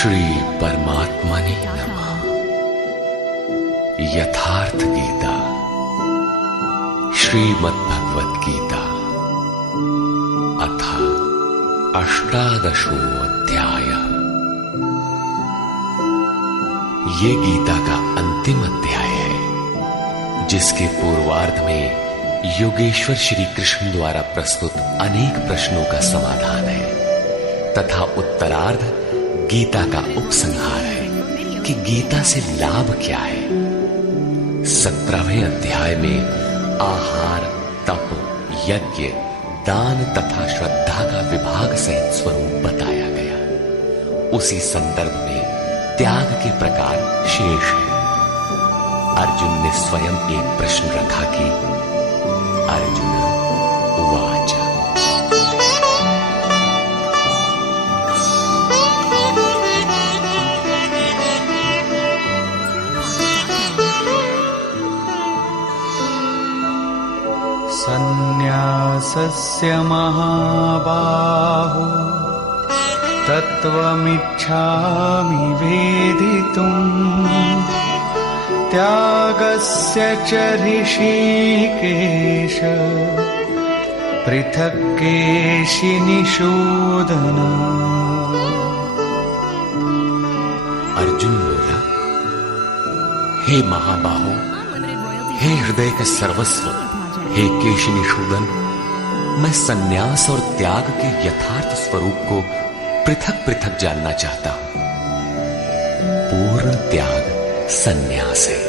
श्री परमात्मने नमः। यथार्थ गीता श्रीमद्भगवत गीता अथ अष्टादशो अध्याय। ये गीता का अंतिम अध्याय है, जिसके पूर्वार्ध में योगेश्वर श्री कृष्ण द्वारा प्रस्तुत अनेक प्रश्नों का समाधान है तथा उत्तरार्ध गीता का उपसंहार है कि गीता से लाभ क्या है। 17वें अध्याय में आहार, तप, यज्ञ, दान तथा श्रद्धा का विभाग सहित स्वरूप बताया गया। उसी संदर्भ में त्याग के प्रकार शेष है। अर्जुन ने स्वयं एक प्रश्न रखा कि अर्जुन उवाच। सन्न्यासस्य महाबाहो तत्त्वमिच्छामि वेदितुम् त्यागस्य च ऋषिकेश पृथक् केशिनिषूदन। अर्जुन बोला, हे महाबाहो, हे हृदय का सर्वस्व, हे केशिनिषूदन, मैं सन्यास और त्याग के यथार्थ स्वरूप को पृथक पृथक जानना चाहता हूं। पूर्ण त्याग सन्यास है,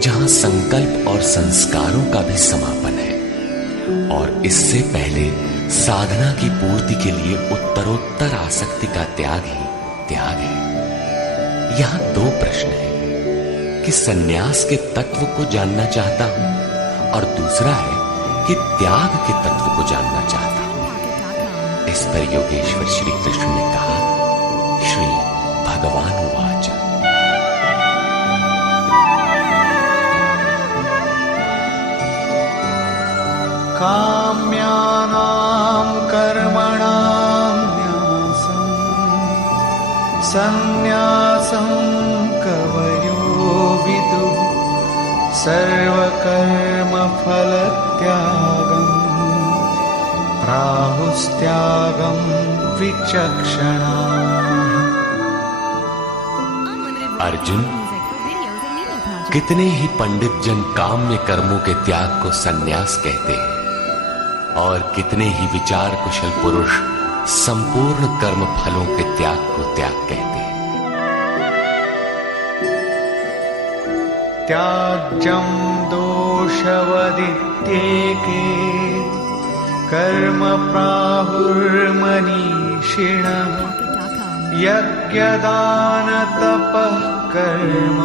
जहां संकल्प और संस्कारों का भी समापन है, और इससे पहले साधना की पूर्ति के लिए उत्तरोत्तर आसक्ति का त्याग ही त्याग है। यहां दो प्रश्न हैं कि सन्यास के तत्व को जानना चाहता हूं और दूसरा है कि त्याग के तत्व को जानना चाहता हूं। इस पर योगेश्वर श्री कृष्ण ने कहा, श्री भगवान उवाच। काम्यानां कर्मणां न्यासं सन्न्यासं कवयो विदुः सर्वकर्म फलत्यागं प्राहुस्त्यागं विचक्षणा। अर्जुन, कितने ही पंडित जन काम्य कर्मों के त्याग को सन्यास कहते हैं और कितने ही विचार कुशल पुरुष संपूर्ण कर्म फलों के त्याग को त्याग कहते हैं। त्याज्यं दोषवदित्येके कर्म प्राहुर्मनीषिणः यज्ञदानतपः कर्म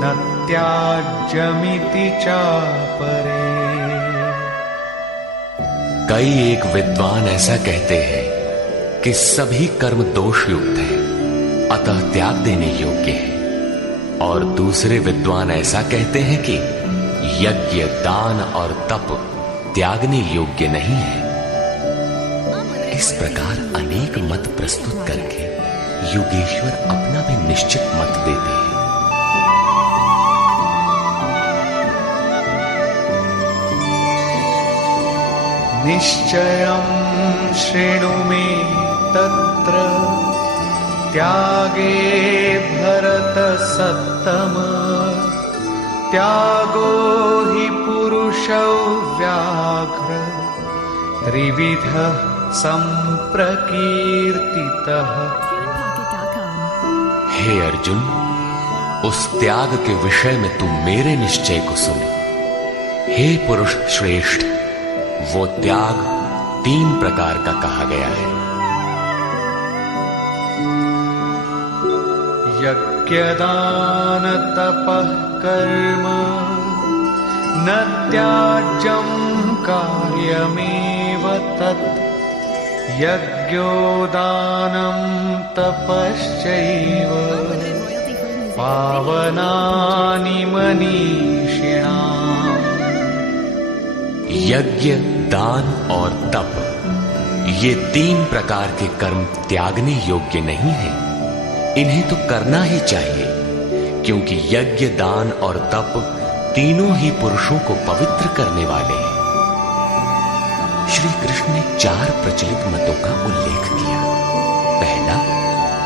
न त्याज्यमिति चापरे। कई एक विद्वान ऐसा कहते हैं कि सभी कर्म दोष युक्त हैं, अतः त्याग देने योग्य है, और दूसरे विद्वान ऐसा कहते हैं कि यज्ञ, दान और तप त्यागने योग्य नहीं है। इस प्रकार अनेक मत प्रस्तुत करके योगेश्वर अपना भी निश्चित मत देते हैं। निश्चयं शृणु मे तत्र त्यागे भरतसत्तम त्यागो हि पुरुषौ व्याघ्र त्रिविधः संप्रकीर्तितः। हे अर्जुन, उस त्याग के विषय में तू मेरे निश्चय को सुन। हे पुरुष श्रेष्ठ, वो त्याग 3 प्रकार का कहा गया है। यज्ञदान तपः कर्म न त्याज्यं कार्यमेव तत् यज्ञोदानं तपश्चैव पावनानि मनीषिणाम्। यज्ञ, दान और तप ये 3 प्रकार के कर्म त्यागने योग्य नहीं है। इन्हें तो करना ही चाहिए, क्योंकि यज्ञ, दान और तप तीनों ही पुरुषों को पवित्र करने वाले हैं। श्री कृष्ण ने 4 प्रचलित मतों का उल्लेख किया। पहला,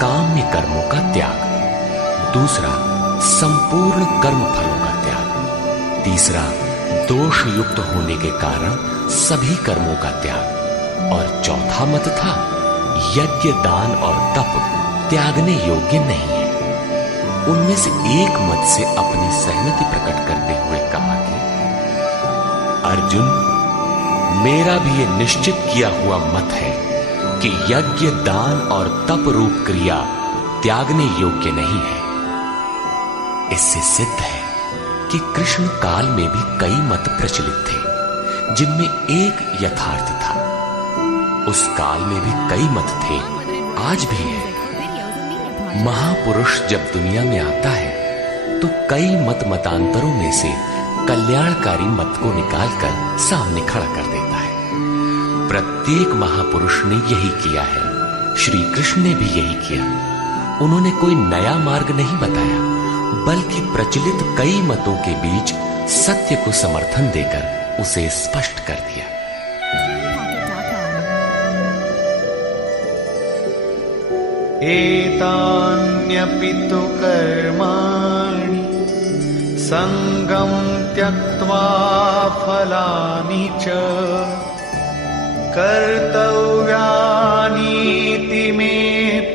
काम्य कर्मों का त्याग। दूसरा, संपूर्ण कर्म फलों का त्याग। तीसरा, दोष युक्त होने के कारण सभी कर्मों का त्याग। और चौथा मत था, यज्ञ, दान और तप त्यागने योग्य नहीं है। उनमें से एक मत से अपनी सहमति प्रकट करते हुए कहा कि अर्जुन, मेरा भी यह निश्चित किया हुआ मत है कि यज्ञ, दान और तप रूप क्रिया त्यागने योग्य नहीं है। इससे सिद्ध है कि कृष्ण काल में भी कई मत प्रचलित थे, जिनमें एक यथार्थ था। उस काल में भी कई मत थे, आज भी है। महापुरुष जब दुनिया में आता है तो कई मत मतांतरों में से कल्याणकारी मत को निकालकर सामने खड़ा कर देता है। प्रत्येक महापुरुष ने यही किया है। श्री कृष्ण ने भी यही किया। उन्होंने कोई नया मार्ग नहीं बताया, बल्कि प्रचलित कई मतों के बीच सत्य को समर्थन देकर उसे स्पष्ट कर दिया। एतान्यपि तु कर्माणि संगं त्यक्त्वा फलानि च कर्तव्यानीति मे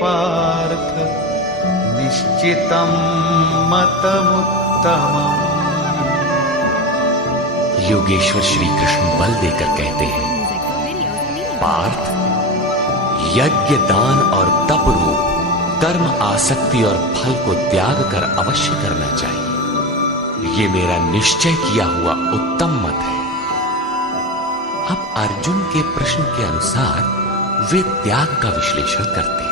पार्थ निश्चितं मतमुत्तमम्। योगेश्वर श्री कृष्ण बल देकर कहते हैं, पार्थ, यज्ञ, दान और तप रूप कर्म आसक्ति और फल को त्याग कर अवश्य करना चाहिए। ये मेरा निश्चय किया हुआ उत्तम मत है। अब अर्जुन के प्रश्न के अनुसार वे त्याग का विश्लेषण करते हैं।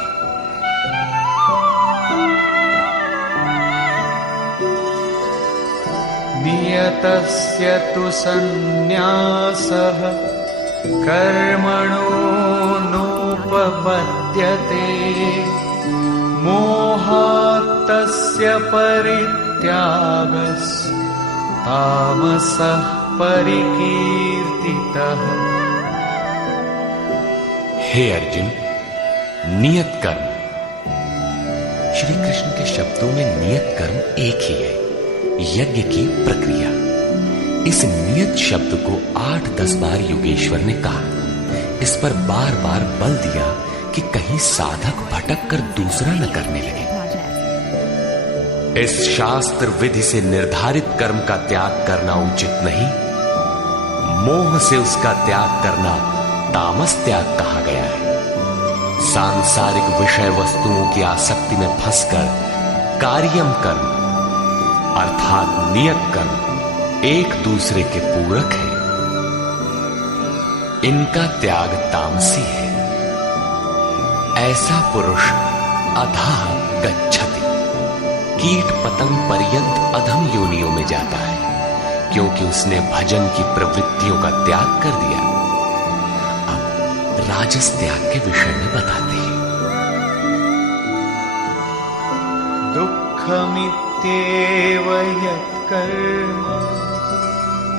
नियतस्य तु सन्न्यासः कर्मणो नोपपद्यते मोहात् तस्य परित्यागस् तामसः परिकीर्तितः। हे अर्जुन, नियत कर्म। श्री कृष्ण के शब्दों में नियत कर्म एक ही है, यज्ञ की प्रक्रिया। इस नियत शब्द को 8-10 बार योगेश्वर ने कहा। इस पर बार बार बल दिया कि कहीं साधक भटक कर दूसरा न करने लगे। इस शास्त्र विधि से निर्धारित कर्म का त्याग करना उचित नहीं। मोह से उसका त्याग करना तामस त्याग कहा गया है। सांसारिक विषय वस्तुओं की आसक्ति में फंसकर कार्यम कर्म अर्थात नियत कर्म एक दूसरे के पूरक है। इनका त्याग तामसी है। ऐसा पुरुष अधः गच्छति, कीट पतंग पर्यंत अधम योनियों में जाता है, क्योंकि उसने भजन की प्रवृत्तियों का त्याग कर दिया। अब राजस त्याग के विषय में बताते हैं। दुःखमित्येव यत्कर्म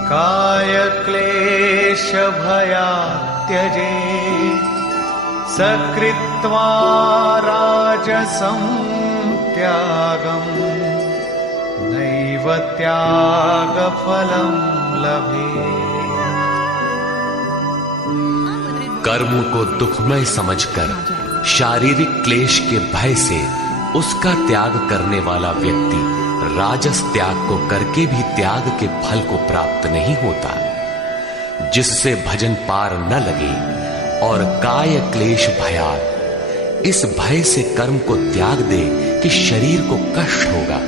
काय क्लेश भयात् त्यजेत् सकृत्वा राजसं त्यागं नैव त्यागफलं लभेत्। कर्म को दुखमय समझकर शारीरिक क्लेश के भय से उसका त्याग करने वाला व्यक्ति राजस त्याग को करके भी त्याग के फल को प्राप्त नहीं होता। जिससे भजन पार न लगे और काय क्लेश भयात्, इस भय से कर्म को त्याग दे कि शरीर को कष्ट होगा,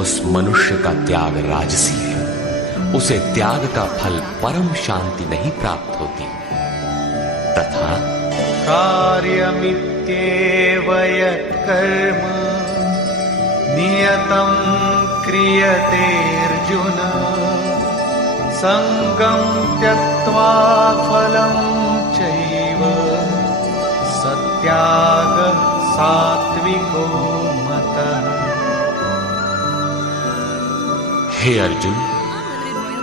उस मनुष्य का त्याग राजसी है। उसे त्याग का फल परम शांति नहीं प्राप्त होती। तथा कार्यमित्येव यत्कर्म नियतं क्रियते अर्जुन संगं त्यक्त्वा फलं चैव त्यागः सात्विको मतः। हे अर्जुन,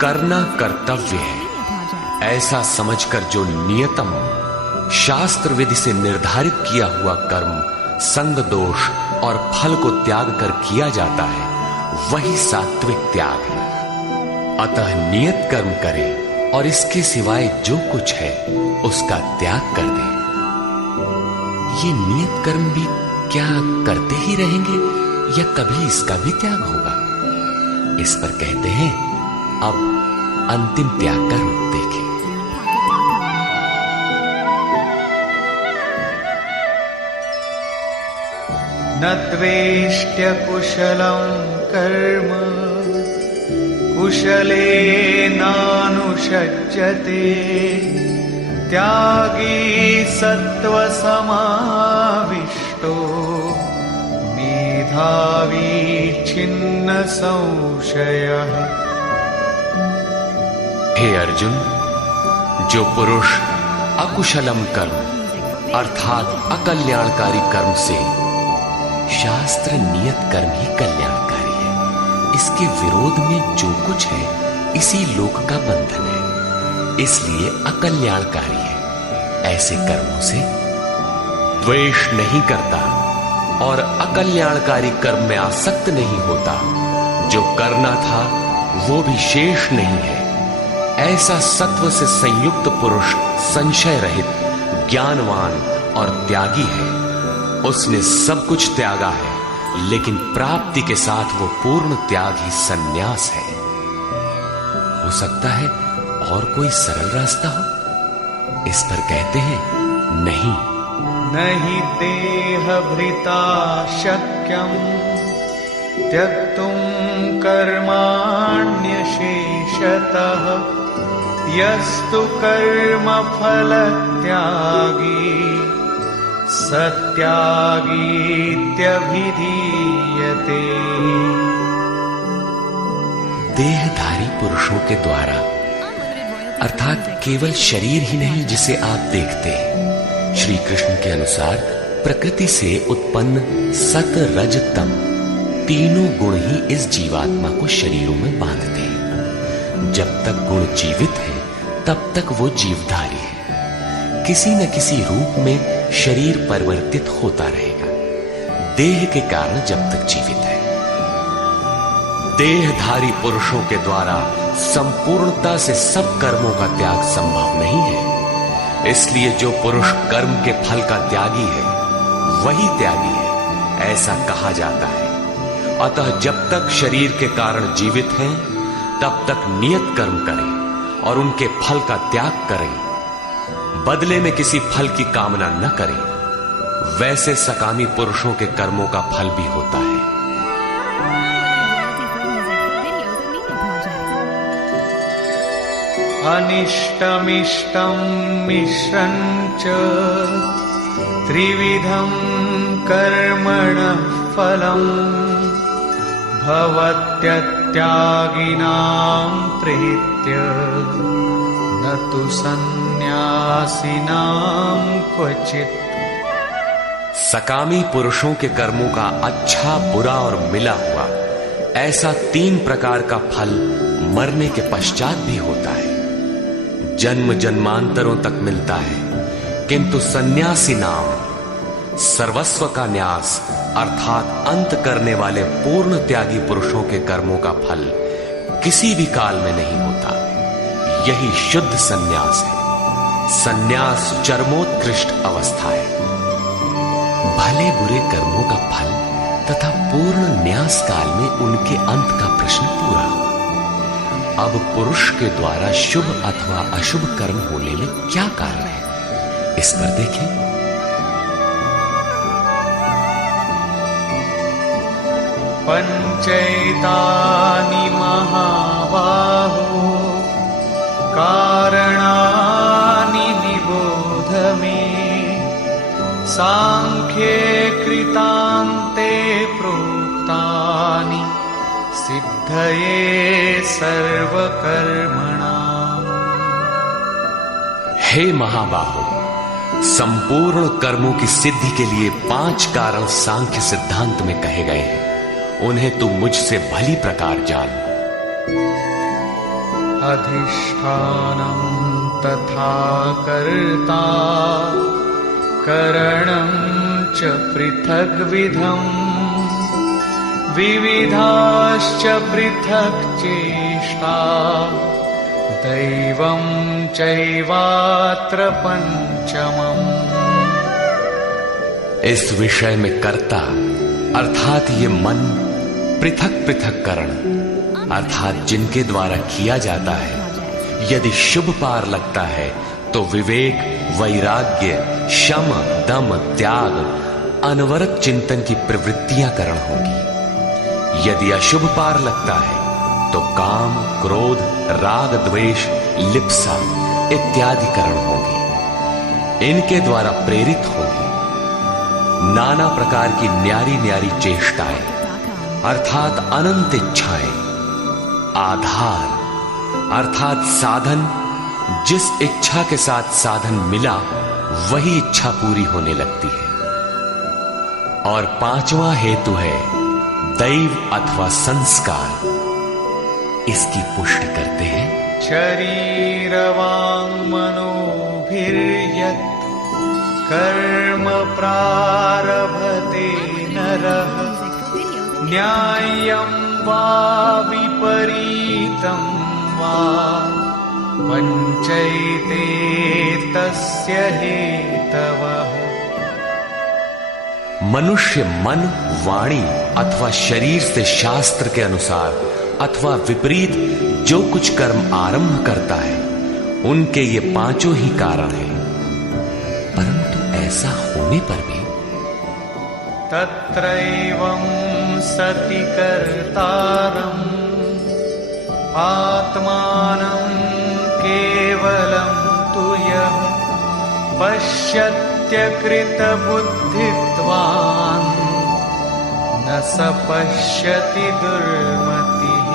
करना कर्तव्य है ऐसा समझकर जो नियतम शास्त्र विधि से निर्धारित किया हुआ कर्म संग दोष और फल को त्याग कर किया जाता है, वही सात्विक त्याग है। अतः नियत कर्म करे और इसके सिवाय जो कुछ है उसका त्याग कर दे। ये नियत कर्म भी क्या करते ही रहेंगे या कभी इसका भी त्याग होगा? इस पर कहते हैं, अब अंतिम त्याग का रूप देखें। न त्वेष्ट्य कुशलं कर्म कुशलेनानुषज्यते, त्यागी सत्त्वसमाविष्टो मेधावी छिन्न संशयः। हे अर्जुन, जो पुरुष अकुशलम कर्म अर्थात अकल्याणकारी कर्म से, शास्त्र नियत कर्म ही कल्याणकारी है, इसके विरोध में जो कुछ है इसी लोक का बंधन है, इसलिए अकल्याणकारी है। ऐसे कर्मों से द्वेष नहीं करता और अकल्याणकारी कर्म में आसक्त नहीं होता। जो करना था वो भी शेष नहीं है। ऐसा सत्व से संयुक्त पुरुष संशय रहित, ज्ञानवान और त्यागी है। उसने सब कुछ त्यागा है, लेकिन प्राप्ति के साथ वो पूर्ण त्याग ही संन्यास है। हो सकता है और कोई सरल रास्ता हो? इस पर कहते हैं, नहीं। नहि देहभृता शक्यं त्यक्तुं कर्माण्यशेषतः, यस्तु कर्मफल त्यागी सत्यागीत्यभिधीयते। देहधारी पुरुषों के द्वारा अर्थात केवल शरीर ही नहीं जिसे आप देखते हैं, श्री कृष्ण के अनुसार प्रकृति से उत्पन्न सत रज तम तीनों गुण ही इस जीवात्मा को शरीरों में बांधते हैं। जब तक गुण जीवित है तब तक वो जीवधारी है। किसी न किसी रूप में शरीर परिवर्तित होता रहेगा, देह के कारण जब तक जीवित है। देहधारी पुरुषों के द्वारा संपूर्णता से सब कर्मों का त्याग संभव नहीं है। इसलिए जो पुरुष कर्म के फल का त्यागी है वही त्यागी है, ऐसा कहा जाता है। अतः जब तक शरीर के कारण जीवित हैं, तब तक नियत कर्म करें और उनके फल का त्याग करें। बदले में किसी फल की कामना न करें। वैसे सकामी पुरुषों के कर्मों का फल भी होता है। अनिष्टमिष्टं मिश्रं च त्रिविधं कर्मणः फलम् भवत्यत्यागिनां प्रीत्य न तु सन्न्यासिनां क्वचित्। सकामी पुरुषों के कर्मों का अच्छा, बुरा और मिला हुआ ऐसा 3 प्रकार का फल मरने के पश्चात भी होता है। जन्म जन्मांतरों तक मिलता है, किंतु सन्यासी नाम सर्वस्व का न्यास अर्थात अंत करने वाले पूर्ण त्यागी पुरुषों के कर्मों का फल किसी भी काल में नहीं होता। यही शुद्ध सन्यास है। सन्यास चरमोत्कृष्ट अवस्था है। भले बुरे कर्मों का फल तथा पूर्ण न्यास काल में उनके अंत का प्रश्न पूरा हुआ। अब पुरुष के द्वारा शुभ अथवा अशुभ कर्म होने में क्या कारण है, इस पर देखें। पंचैतानि महाबाहो कारणानि निबोध मे, सांख्ये कृतान्ते प्रोक्तानि सिद्धये सर्वकर्मणाम्। हे महाबाहो, संपूर्ण कर्मों की सिद्धि के लिए 5 कारण सांख्य सिद्धांत में कहे गए हैं, उन्हें तू मुझसे भली प्रकार जान। अधिष्ठानं तथा कर्ता करणं च पृथग्विधम् विविधाश्च पृथक् चेष्टा दैवं चैवात्र पंचमम्। इस विषय में कर्ता अर्थात ये मन, पृथक पृथक करण अर्थात जिनके द्वारा किया जाता है, यदि शुभ पार लगता है तो विवेक, वैराग्य, शम, दम, त्याग, अनवरत चिंतन की प्रवृत्तियां करण होगी। यदि अशुभ पार लगता है तो काम, क्रोध, राग, द्वेष, लिप्सा इत्यादि करण होंगे। इनके द्वारा प्रेरित होगी नाना प्रकार की न्यारी न्यारी चेष्टाएं अर्थात अनंत इच्छाएं। आधार अर्थात साधन, जिस इच्छा के साथ साधन मिला वही इच्छा पूरी होने लगती है। और 5वां हेतु है दैव अथवा संस्कार। इसकी पुष्टि करते हैं शरीरवाङ् मनोभिर्यत् कर्म प्रारभते नरः न्याय्यं वा विपरीतं वा पञ्चैते तस्य हेतवः। मनुष्य मन, वाणी अथवा शरीर से शास्त्र के अनुसार अथवा विपरीत जो कुछ कर्म आरंभ करता है, उनके ये 5 ही कारण हैं। परंतु ऐसा होने पर भी तत्रैवं सति कर्तारम् आत्मानं केवलं तु यः पश्यत्यकृतबुद्धित्वान् न स पश्यति दुर्मतिः।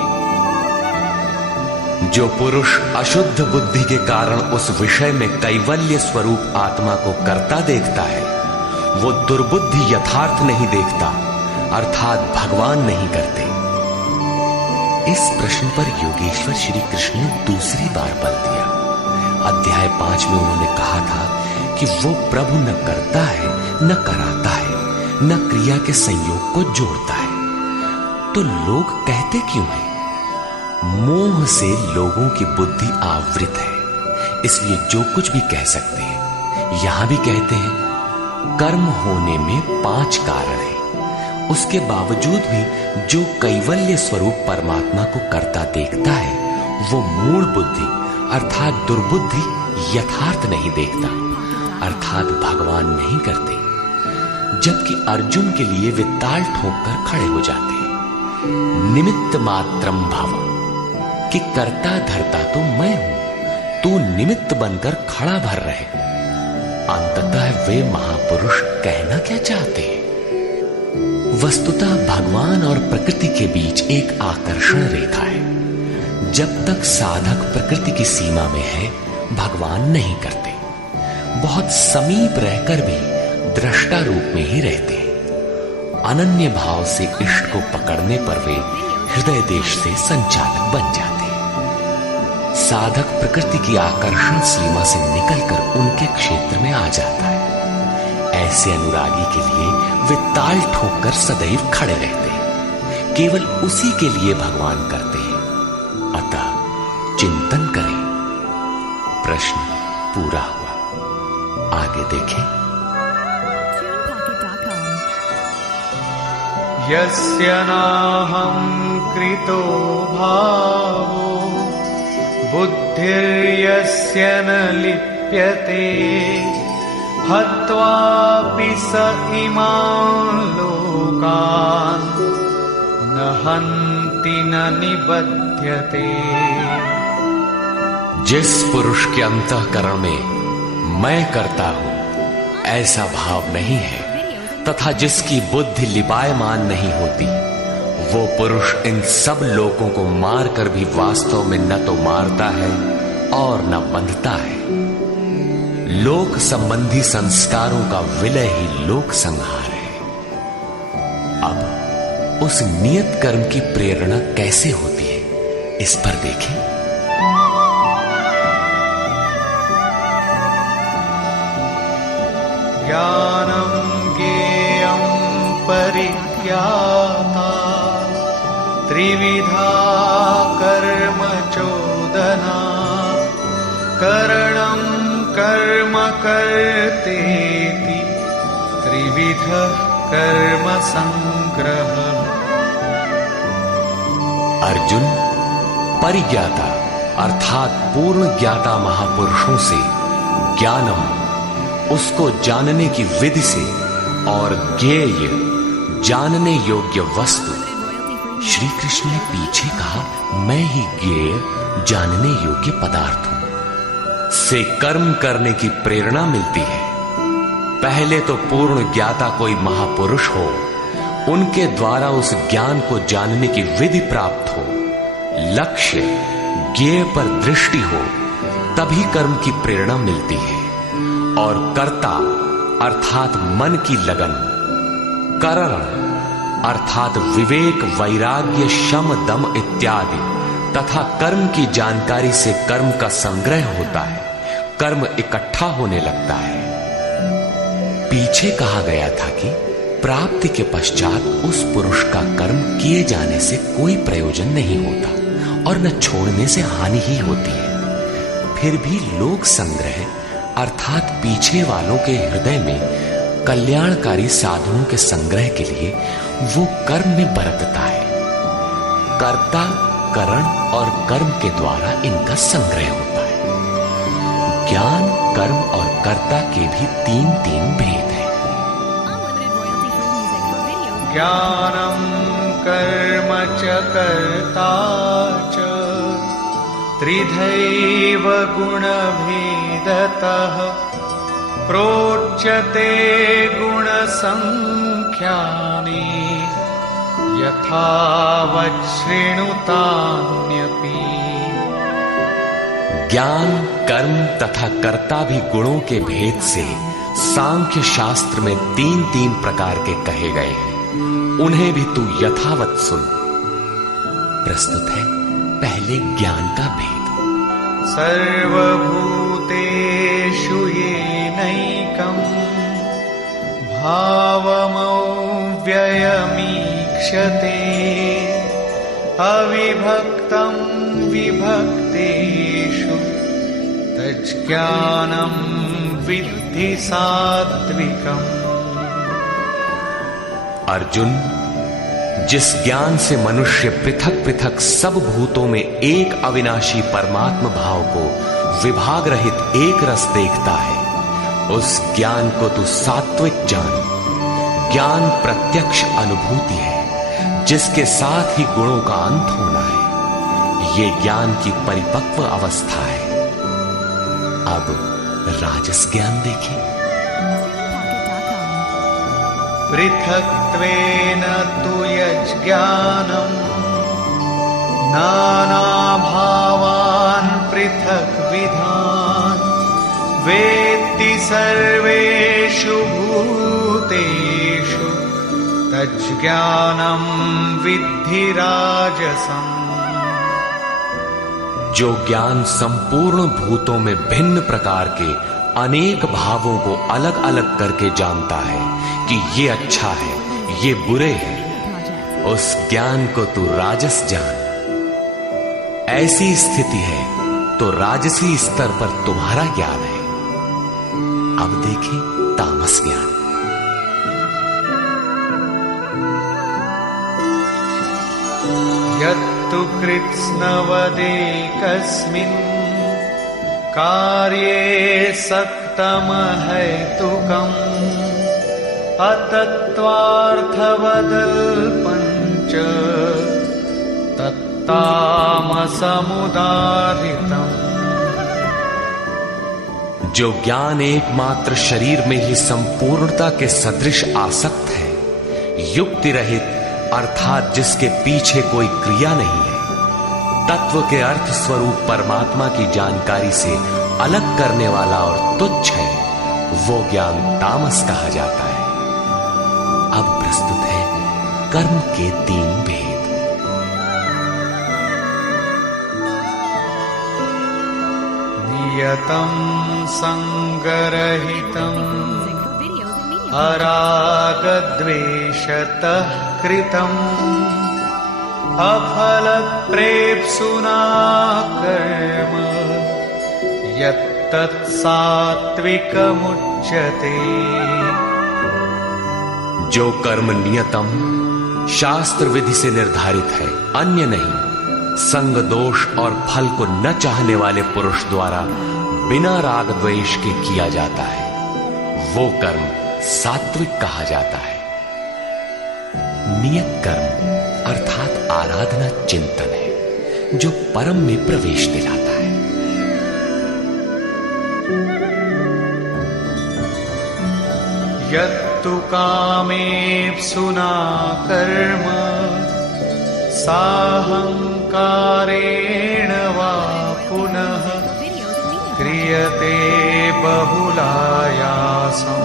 जो पुरुष अशुद्ध बुद्धि के कारण उस विषय में कैवल्य स्वरूप आत्मा को करता देखता है, वो दुर्बुद्धि यथार्थ नहीं देखता अर्थात भगवान नहीं करते। इस प्रश्न पर योगेश्वर श्री कृष्ण ने दूसरी बार बल दिया। अध्याय 5 में उन्होंने कहा था कि वो प्रभु न करता है, न कराता है, न क्रिया के संयोग को जोड़ता है। तो लोग कहते क्यों हैं? मोह से लोगों की बुद्धि आवृत है, इसलिए जो कुछ भी कह सकते हैं। यहां भी कहते हैं कर्म होने में 5 कारण हैं। उसके बावजूद भी जो कैवल्य स्वरूप परमात्मा को करता देखता है, वो मूढ़ बुद्धि अर्थात दुर्बुद्धि यथार्थ नहीं देखता अर्थात भगवान नहीं करते। जबकि अर्जुन के लिए वे ताल ठोक कर खड़े हो जाते हैं। निमित्त मात्रम भव, कि करता धरता तो मैं हूं, तू निमित्त बनकर खड़ा भर रहे। अंततः वे महापुरुष कहना क्या चाहते हैं? वस्तुतः भगवान और प्रकृति के बीच एक आकर्षण रेखा है। जब तक साधक प्रकृति की सीमा में है, भगवान नहीं करते। बहुत समीप रहकर भी दृष्टा रूप में ही रहते हैं। अनन्य भाव से इष्ट को पकड़ने पर वे हृदय देश से संचालक बन जाते हैं। साधक प्रकृति की आकर्षण सीमा से निकलकर उनके क्षेत्र में आ जाता है। ऐसे अनुरागी के लिए वे ताल ठोककर सदैव खड़े रहते हैं। केवल उसी के लिए भगवान करते हैं। अतः चिंतन करें। प्रश्न पूरा हुआ। आगे देखें। यस्य नाहं कृतो भावो बुद्धिर्यस्य न लिप्यते हत्वापि स इमान् लोकान् न हन्ति न निबध्यते। जिस पुरुष के अंतःकरण में मैं करता हूं ऐसा भाव नहीं है तथा जिसकी बुद्धि लिपायमान नहीं होती, वो पुरुष इन सब लोगों को मारकर भी वास्तव में न तो मारता है और न बंधता है। लोक संबंधी संस्कारों का विलय ही लोक संहार है। अब उस नियत कर्म की प्रेरणा कैसे होती है, इस पर देखें। ज्ञानम ज्ञेयं परिज्ञाता त्रिविधा कर्म चोदना करणं कर्म कर्तेति त्रिविधः कर्म संग्रह। अर्जुन, परिज्ञाता अर्थात पूर्ण ज्ञाता महापुरुषों से ज्ञानम, उसको जानने की विधि से, और ज्ञेय जानने योग्य वस्तु। श्री कृष्ण ने पीछे कहा, मैं ही ज्ञेय जानने योग्य पदार्थ हूं, से कर्म करने की प्रेरणा मिलती है। पहले तो पूर्ण ज्ञाता कोई महापुरुष हो, उनके द्वारा उस ज्ञान को जानने की विधि प्राप्त हो, लक्ष्य ज्ञेय पर दृष्टि हो, तभी कर्म की प्रेरणा मिलती है। और कर्ता अर्थात मन की लगन, करण अर्थात विवेक, वैराग्य, शम, दम इत्यादि, तथा कर्म की जानकारी से कर्म का संग्रह होता है, कर्म इकट्ठा होने लगता है। पीछे कहा गया था कि प्राप्ति के पश्चात उस पुरुष का कर्म किए जाने से कोई प्रयोजन नहीं होता और न छोड़ने से हानि ही होती है। फिर भी लोक संग्रह अर्थात पीछे वालों के हृदय में कल्याणकारी साधनों के संग्रह के लिए वो कर्म में बरतता है। कर्ता, करण और कर्म के द्वारा इनका संग्रह होता है। ज्ञान, कर्म और कर्ता के भी तीन भेद हैं। ज्ञानम कर्म च कर्ता च त्रिधैव गुणभेदतः प्रोच्यते गुणसंख्यानि यथावत् शृणुतान्यपि। ज्ञान, कर्म तथा कर्ता भी गुणों के भेद से सांख्य शास्त्र में तीन प्रकार के कहे गए हैं, उन्हें भी तू यथावत सुन। प्रस्तुत है पहले ज्ञान का भेद। सर्वभूतेषु येनैकम् भावमव्ययमीक्षते अविभक्तं विभक्तेषु तज्ज्ञानं विद्धि सात्विकम्। अर्जुन, जिस ज्ञान से मनुष्य पृथक पृथक सब भूतों में एक अविनाशी परमात्म भाव को विभाग रहित एक रस देखता है, उस ज्ञान को तू सात्विक जान। ज्ञान प्रत्यक्ष अनुभूति है, जिसके साथ ही गुणों का अंत होना है। ये ज्ञान की परिपक्व अवस्था है। अब राजस ज्ञान देखें। पृथक्त्वेन तु यज्ज्ञानम् नानाभावान् पृथक्विधान् वेत्ति सर्वेषु भूतेषु तज्ज्ञानं विद्धि राजसम्। जो ज्ञान संपूर्ण भूतों में भिन्न प्रकार के अनेक भावों को अलग अलग करके जानता है कि ये अच्छा है, ये बुरे हैं, उस ज्ञान को तू राजस जान। ऐसी स्थिति है तो राजसी स्तर पर तुम्हारा ज्ञान है। अब देखें तामस ज्ञान। यत्तु कृत्स्नवदेकस्मिन् कार्ये सक्तमहैतुकम् अतत्त्वार्थवदल्पञ्च तत्तामसमुदाहृतम्। जो ज्ञान एकमात्र शरीर में ही संपूर्णता के सदृश आसक्त है, युक्ति रहित अर्थात जिसके पीछे कोई क्रिया नहीं है, तत्व के अर्थ स्वरूप परमात्मा की जानकारी से अलग करने वाला और तुच्छ है, वो ज्ञान तामस कहा जाता है। अब प्रस्तुत है कर्म के 3 भेद। नियतं संगरहितं अरागद्वेषतः कृतम् अफलप्रेप्सुना कर्म यत्तत् सात्विकमुच्यते। जो कर्म नियतम शास्त्र विधि से निर्धारित है, अन्य नहीं, संग दोष और फल को न चाहने वाले पुरुष द्वारा बिना राग द्वेष के किया जाता है, वो कर्म सात्विक कहा जाता है। नियत कर्म अर्थात आराधना चिंतन है, जो परम में प्रवेश दिलाता है। यत्तु कामेप्सुना कर्म साहंकारेण वा पुनः क्रियते बहुलायासं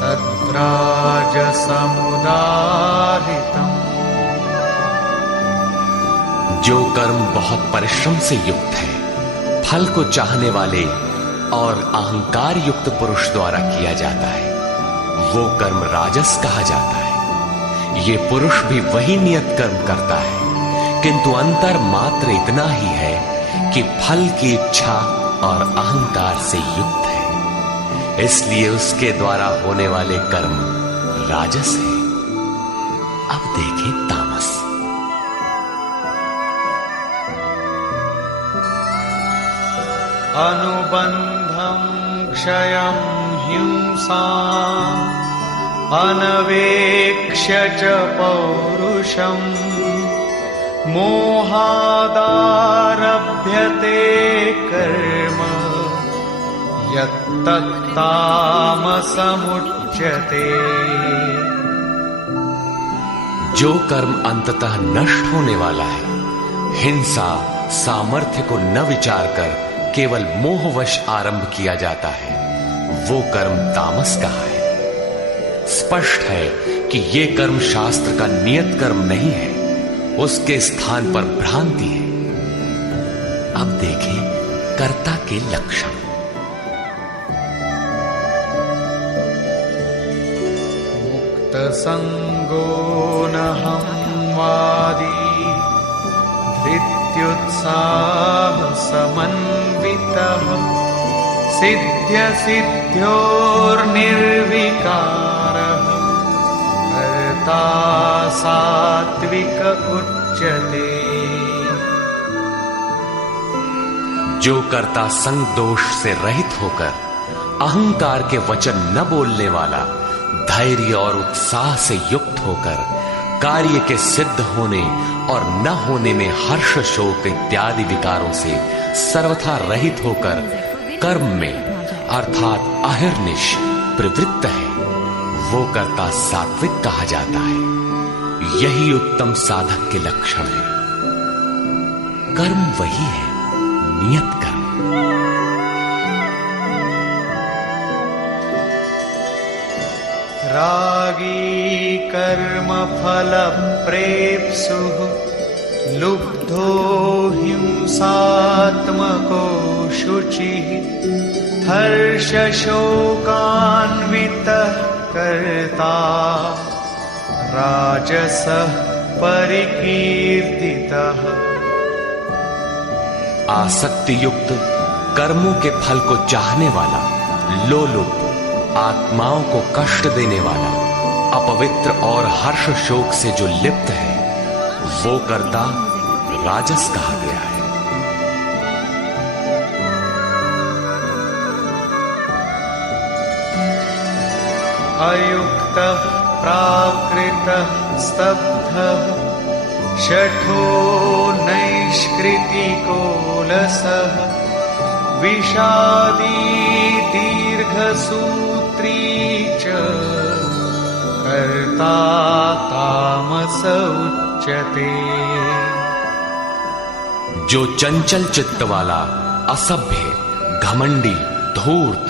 तद्राजसमुदाहृतम्। जो कर्म बहुत परिश्रम से युक्त है, फल को चाहने वाले और अहंकार युक्त पुरुष द्वारा किया जाता है, वो कर्म राजस कहा जाता है। ये पुरुष भी वही नियत कर्म करता है, किंतु अंतर मात्र इतना ही है कि फल की इच्छा और अहंकार से युक्त है, इसलिए उसके द्वारा होने वाले कर्म राजस है। अब देखें तामस। अनुबंधं क्षयं हिंसाम् अनवेक्ष्य च पौरुषं मोहादारभ्यते कर्म यत्तत्तामसमुच्यते। जो कर्म अंततः नष्ट होने वाला है, हिंसा सामर्थ्य को न विचार कर केवल मोहवश आरंभ किया जाता है, वो कर्म तामस कहा है। स्पष्ट है कि ये कर्म शास्त्र का नियत कर्म नहीं है, उसके स्थान पर भ्रांति है। अब देखें कर्ता के लक्षण। मुक्त संगो नहं वादी धृत्युत्साह समन्वितः सिद्ध्य सिद्ध्योर्निर्विकारः कर्ता सात्विक उच्यते। जो कर्ता संग दोष से रहित होकर अहंकार के वचन न बोलने वाला, धैर्य और उत्साह से युक्त होकर कार्य के सिद्ध होने और न होने में हर्ष शोक इत्यादि विकारों से सर्वथा रहित होकर कर्म में अर्थात अहिर्निश प्रवृत्त है, वो कर्ता सात्विक कहा जाता है। यही उत्तम साधक के लक्षण है। कर्म वही है, नियत कर्म। रागी कर्म फल प्रेप्सुः लुब्धो हिंसात्मको शुचिः हर्ष शोकान्वितः कर्ता राजसः परिकीर्तितः। आसक्ति युक्त कर्मों के फल को चाहने वाला, लोलुप, आत्माओं को कष्ट देने वाला, अपवित्र और हर्ष शोक से जो लिप्त है, वो कर्ता राजस कहा गया है। अयुक्तः प्राकृतः स्तब्धः शठो नैष्कृतिको लसः विषादी दीर्घसूत्री च कर्ता तामस उच्यते। जो चंचल चित्त वाला, असभ्य, घमंडी, धूर्त,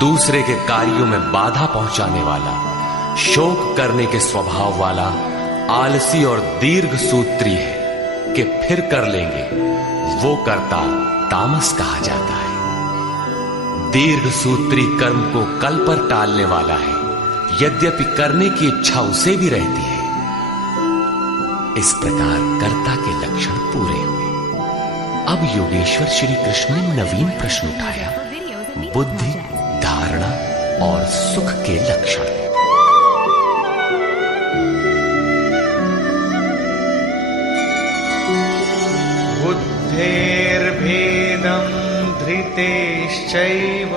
दूसरे के कार्यों में बाधा पहुंचाने वाला, शोक करने के स्वभाव वाला, आलसी और दीर्घ सूत्री है कि फिर कर लेंगे, वो कर्ता तामस कहा जाता है। दीर्घ सूत्री कर्म को कल पर टालने वाला है, यद्यपि करने की इच्छा उसे भी रहती है। इस प्रकार कर्ता के लक्षण पूरे हुए। अब योगेश्वर श्री कृष्ण ने नवीन प्रश्न उठाया, बुद्धि, धारणा और सुख के लक्षण। बुद्धेर्भेदं धृतेश्चैव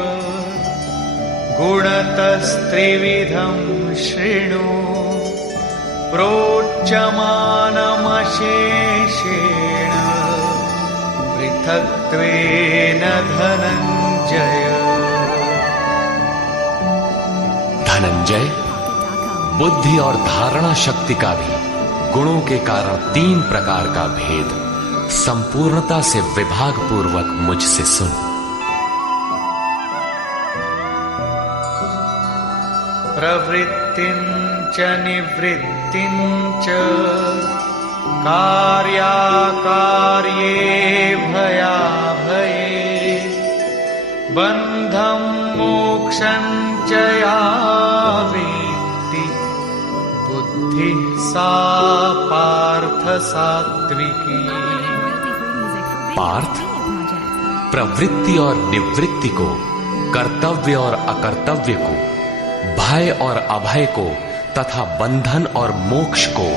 गुणतस्त्रिविधं शृणु प्रोच्यमानमशेषेण पृथक्त्वेन धनंजय। धनंजय, बुद्धि और धारणा शक्ति का भी गुणों के कारण 3 प्रकार का भेद संपूर्णता से विभाग पूर्वक मुझसे सुन। प्रवृत्तिं च निवृत्तिं च कार्याकार्ये भयाभये बन्धं मोक्षं च या वेत्ति बुद्धिः सा पार्थ सात्विकी। पार्थ, प्रवृत्ति और निवृत्ति को, कर्तव्य और अकर्तव्य को, भय और अभय को तथा बंधन और मोक्ष को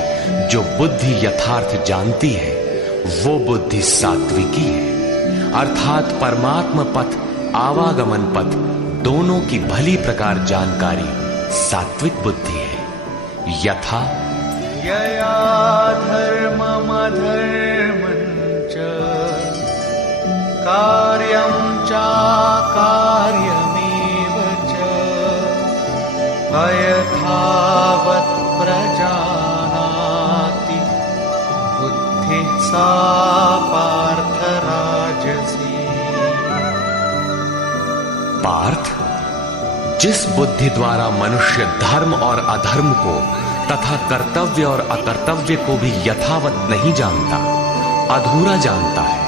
जो बुद्धि यथार्थ जानती है, वो बुद्धि सात्विकी है, अर्थात परमात्म पथ, आवागमन पथ दोनों की भली प्रकार जानकारी सात्विक बुद्धि है। यथा यया धर्ममधर्मं च कार्यं चाकार्यमेव च अयथावत् प्रजानाति बुद्धिः सा पार्थ राजसी। पार्थ, जिस बुद्धि द्वारा मनुष्य धर्म और अधर्म को तथा कर्तव्य और अकर्तव्य को भी यथावत नहीं जानता, अधूरा जानता है,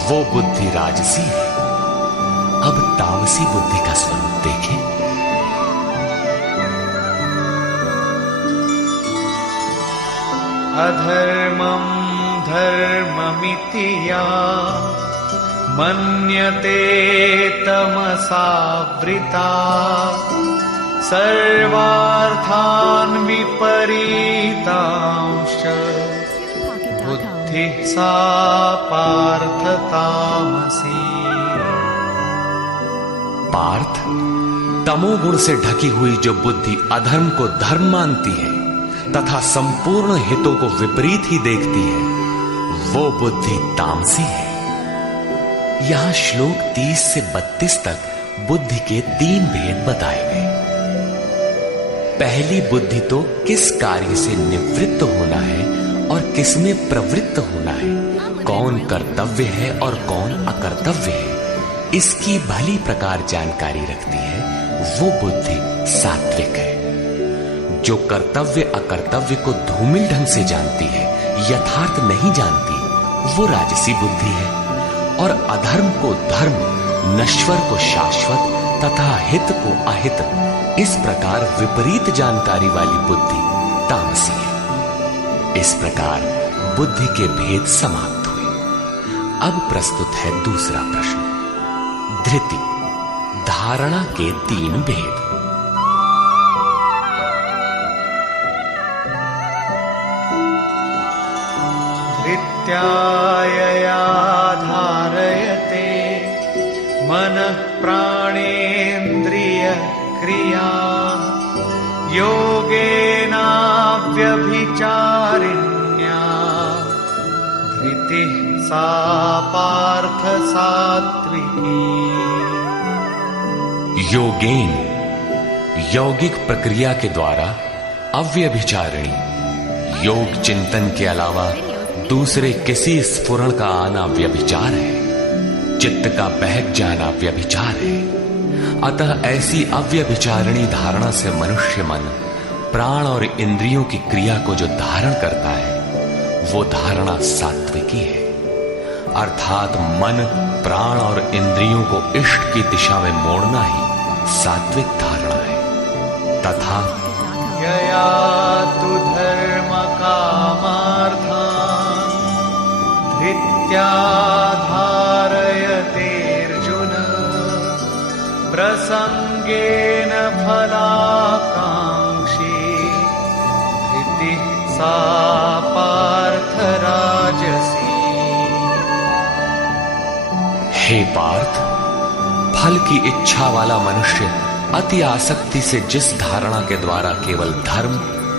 वो बुद्धि राजसी है। अब तामसी बुद्धि का स्वरूप देखें। अधर्मं धर्ममिति या मन्यते तमसावृता सर्वार्थान् विपरीतांश्च बुद्धिः सा पार्थ तामसी। पार्थ, तमोगुण से ढकी हुई जो बुद्धि अधर्म को धर्म मानती है तथा संपूर्ण हितों को विपरीत ही देखती है, वो बुद्धि तामसी है। यहां श्लोक 30 से 32 तक बुद्धि के 3 भेद बताए गए। पहली बुद्धि तो किस कार्य से निवृत्त होना है और किस में प्रवृत्त होना है, कौन कर्तव्य है और कौन अकर्तव्य है, इसकी भली प्रकार जानकारी रखती है, वो बुद्धि सात्विक है। जो कर्तव्य अकर्तव्य को धूमिल ढंग से जानती है, यथार्थ नहीं जानती, वो राजसी बुद्धि है। और अधर्म को धर्म, नश्वर को शाश्वत तथा हित को अहित, इस प्रकार विपरीत जानकारी वाली बुद्धि तामसी है। इस प्रकार बुद्धि के भेद समाप्त हुए। अब प्रस्तुत है दूसरा प्रश्न, धृति, धारणा के 3 भेद। धृत्यायया धारयते मनः प्राणेन्द्रिय क्रिया योगेनाव्यभिचारिण्या धृतिः सा पार्थ सात्विकी। योगेन, यौगिक प्रक्रिया के द्वारा अव्यभिचारिणी, योग चिंतन के अलावा दूसरे किसी स्फुरण का आना व्यभिचार है। चित्त का बहक जाना व्यभिचार है। अतः ऐसी अव्यभिचारिणी धारणा से मनुष्य मन प्राण और इंद्रियों की क्रिया को जो धारण करता है वो धारणा सात्विकी है। अर्थात मन, प्राण और इंद्रियों को इष्ट की दिशा में मोड़ना ही सात्विक धारणा है। तथा यया तु धर्म कामार्थान् धृत्या धारयतेऽर्जुन प्रसंगेन फलाकांक्षी धृतिः सा पार्थ राजसी। हे पार्थ, फल की इच्छा वाला मनुष्य अति आसक्ति से जिस धारणा के द्वारा केवल धर्म,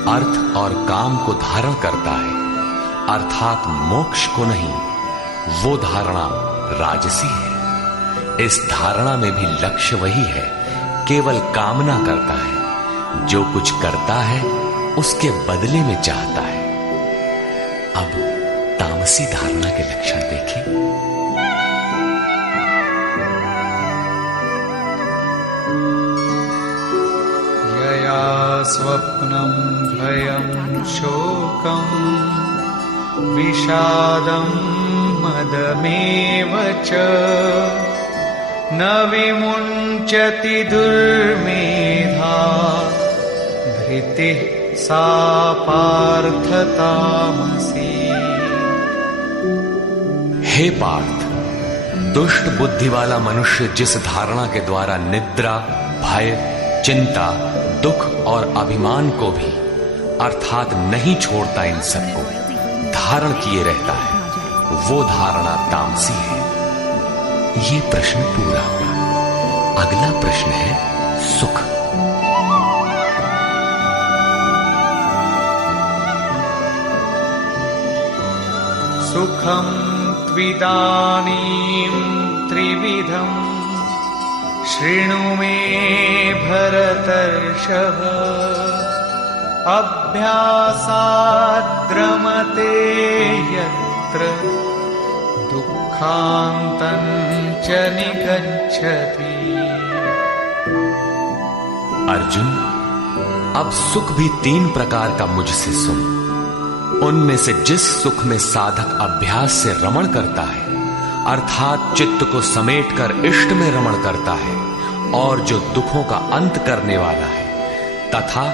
अर्थ और काम को धारण करता है, अर्थात मोक्ष को नहीं, वो धारणा राजसी है। इस धारणा में भी लक्ष्य वही है, केवल कामना करता है, जो कुछ करता है उसके बदले में चाहता है। अब तामसी धारणा के लक्षण देखें। यया स्वप्नं भयं शोकं विषादं मदमेव च न विमुञ्चति दुर्मेधा धृतिः सा पार्थ तामसी। हे पार्थ, दुष्ट बुद्धि वाला मनुष्य जिस धारणा के द्वारा निद्रा, भय, चिंता, दुख और अभिमान को भी अर्थात नहीं छोड़ता, इन सबको धारण किए रहता है, वो धारणा तामसी है। ये प्रश्न पूरा हुआ। अगला प्रश्न है सुख। सुखं त्विदानीं त्रिविधम् शृणु मे भरतर्षभ अभ्यासाद्रमते यत्र दुःखान्तं च निगच्छति। अर्जुन, अब सुख भी 3 प्रकार का मुझसे सुन। उनमें से जिस सुख में साधक अभ्यास से रमण करता है, अर्थात चित्त को समेटकर इष्ट में रमण करता है, और जो दुखों का अंत करने वाला है, तथा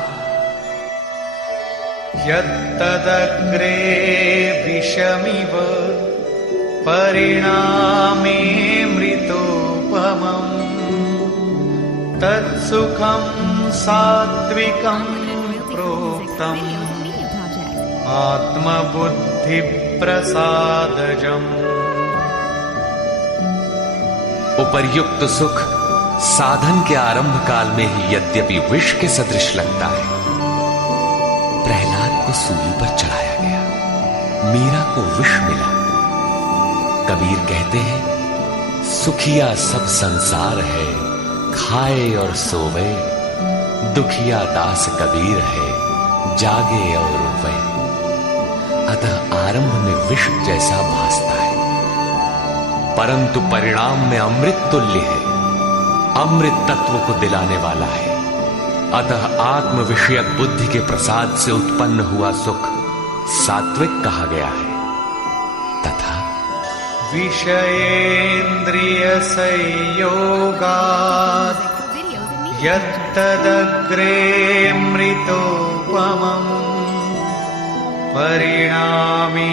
यत्तदग्रे विषमिव परिणामे मृतोपमम् तत्सुखं सात्विकं प्रोक्तम् आत्मबुद्धिप्रसादजम्। उपर्युक्त सुख साधन के आरंभ काल में ही यद्यपि विष के सदृश लगता है, प्रहलाद को सूली पर चढ़ाया गया, मीरा को विष मिला। कबीर कहते हैं, सुखिया सब संसार है, खाए और सोवे, दुखिया दास कबीर है, जागे और रोवे। अतः आरंभ में विष जैसा भासता है, परंतु परिणाम में अमृत तुल्य है, अमृत तत्व को दिलाने वाला है। अतः आत्म विषयक बुद्धि के प्रसाद से उत्पन्न हुआ सुख सात्विक कहा गया है। तथा विषयेन्द्रिय संयोगात् यत्तदग्रे मृतोपमम् परिणामे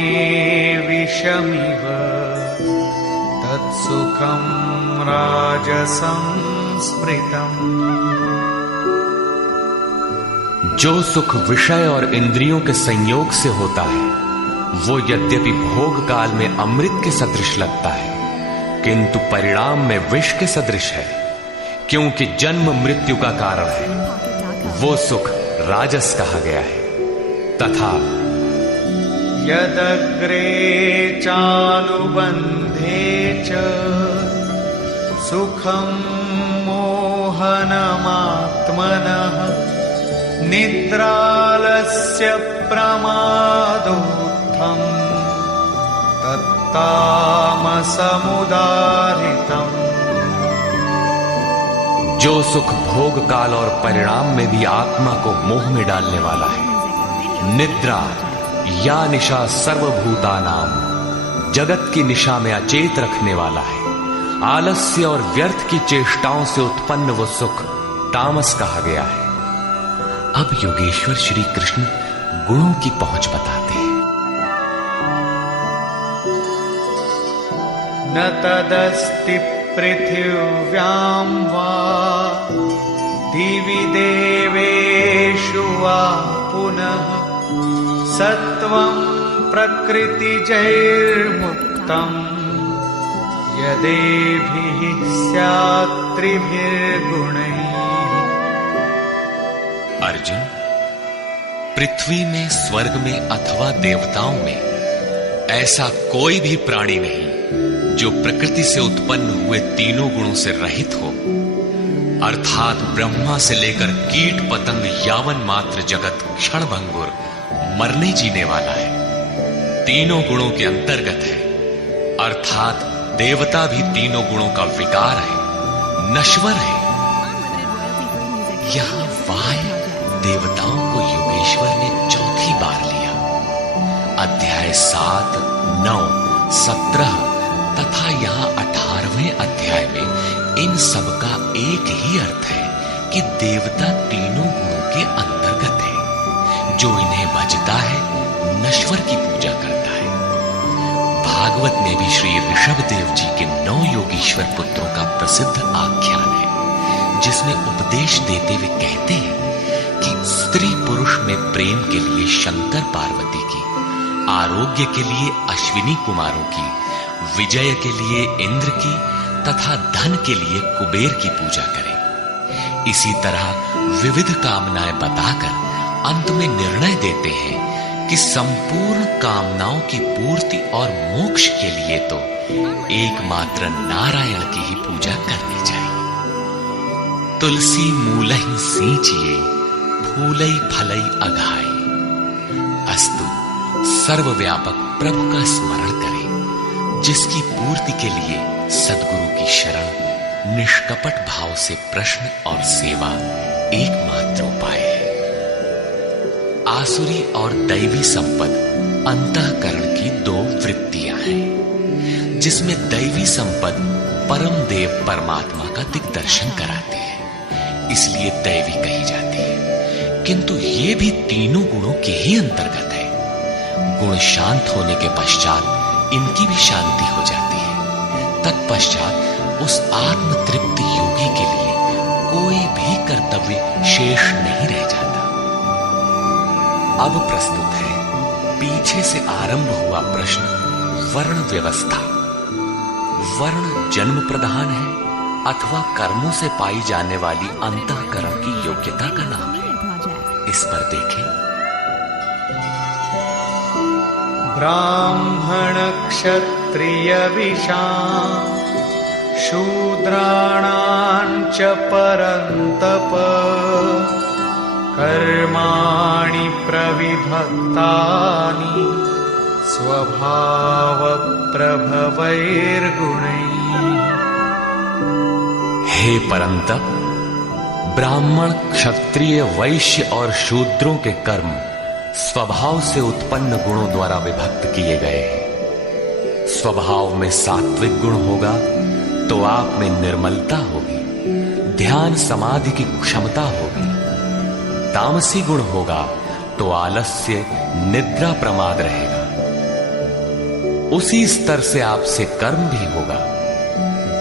विषमिव तत्सुखं राजसं स्मृतम्। जो सुख विषय और इंद्रियों के संयोग से होता है, वो यद्यपि भोग काल में अमृत के सदृश लगता है, किंतु परिणाम में विष के सदृश है, क्योंकि जन्म मृत्यु का कारण है। वो सुख राजस कहा गया है। तथा यदग्रे चानुबन्धे च सुखं मोहनमात्मनः निद्रालस्य प्रमादोत्थं तामसमुदाहृतम्। जो सुख भोग काल और परिणाम में भी आत्मा को मोह में डालने वाला है, निद्रा या निशा सर्वभूतानाम, जगत की निशा में अचेत रखने वाला है। आलस्य और व्यर्थ की चेष्टाओं से उत्पन्न वो सुख तामस कहा गया है। अब योगेश्वर श्री कृष्ण गुणों की पहुंच बताते हैं। न तदस्ति पृथिव्यां वा दिवि देवेषु वा पुनः सत्वं प्रकृतिजैर्मुक्तम् यदेभिः स्यात् त्रिभिर्गुणैः। अर्जुन, पृथ्वी में, स्वर्ग में अथवा देवताओं में ऐसा कोई भी प्राणी नहीं जो प्रकृति से उत्पन्न हुए तीनों गुणों से रहित हो, अर्थात ब्रह्मा से लेकर कीट पतंग यावन मात्र जगत क्षणभंगुर मरने जीने वाला है, तीनों गुणों के अंतर्गत है। अर्थात देवता भी तीनों गुणों का विकार है, नश्वर है। यहां वाय देवताओं को योगेश्वर ने चौथी बार लिया। अध्याय 7, 9, 17 तथा यहाँ 18वें अध्याय में इन सब का एक ही अर्थ है कि देवता तीनों गुणों के अंतर्गत है। जो इन्हें भजता है, नश्वर की पूजा करता है। भागवत में भी श्री ऋषभ देव जी के 9 योगीश्वर पुत्रों का प्रसिद्ध आख्यान है, जिसमें उपदेश देते हुए कहते हैं कि स्त्री पुरुष में प्रेम के लिए शंकर पार्वती की, आरोग्य के लिए अश्विनी कुमारों की, विजय के लिए इंद्र की तथा धन के लिए कुबेर की पूजा करें। इसी तरह विविध कामनाएं बताकर अंत में निर्णय देते हैं कि संपूर्ण कामनाओं की पूर्ति और मोक्ष के लिए तो एकमात्र नारायण की ही पूजा करनी चाहिए। तुलसी मूलहि सींचिए, फूलई फलई अघाई। अस्तु, सर्वव्यापक प्रभु का स्मरण करें, जिसकी पूर्ति के लिए सद्गुरु की शरण, निष्कपट भाव से प्रश्न और सेवा एकमात्र उपाय है। आसुरी और दैवी संपद अंतःकरण की 2 वृत्तियां हैं, जिसमें दैवी संपद परम देव परमात्मा का दिग्दर्शन कराती है, इसलिए दैवी कही जाती है। किंतु ये भी तीनों गुणों के ही अंतर्गत है। गुण शांत होने के पश्चात इनकी भी शांति हो जाती है। तत्पश्चात उस आत्म तृप्ति योगी के लिए कोई भी कर्तव्य शेष नहीं रह जाता। अब प्रस्तुत है पीछे से आरंभ हुआ प्रश्न, वर्ण व्यवस्था। वर्ण जन्म प्रधान है अथवा कर्मों से पाई जाने वाली अंतःकरण की योग्यता का नाम है। इस पर देखें। ब्राह्मण क्षत्रिय विशां शूद्राणां च परन्तप कर्माणि प्रविभक्तानि स्वभाव प्रभवैर्गुणैः। हे परंतप, ब्राह्मण, क्षत्रिय, वैश्य और शूद्रों के कर्म स्वभाव से उत्पन्न गुणों द्वारा विभक्त किए गए हैं। स्वभाव में सात्विक गुण होगा तो आप में निर्मलता होगी, ध्यान समाधि की क्षमता होगी। तामसी गुण होगा तो आलस्य, निद्रा, प्रमाद रहेगा। उसी स्तर से आपसे कर्म भी होगा।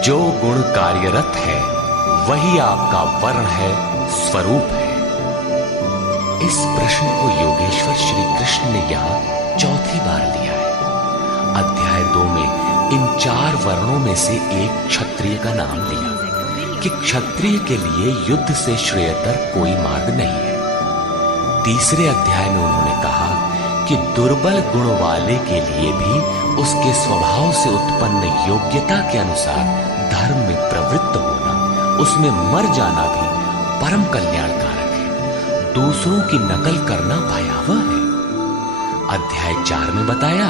जो गुण कार्यरत है वही आपका वर्ण है, स्वरूप है। इस प्रश्न को योगेश्वर श्री कृष्ण ने यहां चौथी बार लिया है। अध्याय 2 में इन 4 वर्णों में से एक क्षत्रिय का नाम लिया कि क्षत्रिय के लिए युद्ध से श्रेयतर कोई मार्ग नहीं है। तीसरे अध्याय में उन्होंने कहा कि दुर्बल गुण वाले के लिए भी उसके स्वभाव से उत्पन्न योग्यता के अनुसार धर्म में प्रवृत्त होना, उसमें मर जाना भी परम कल्याणकारक है। दूसरों की नकल करना भयावह है। अध्याय 4 में बताया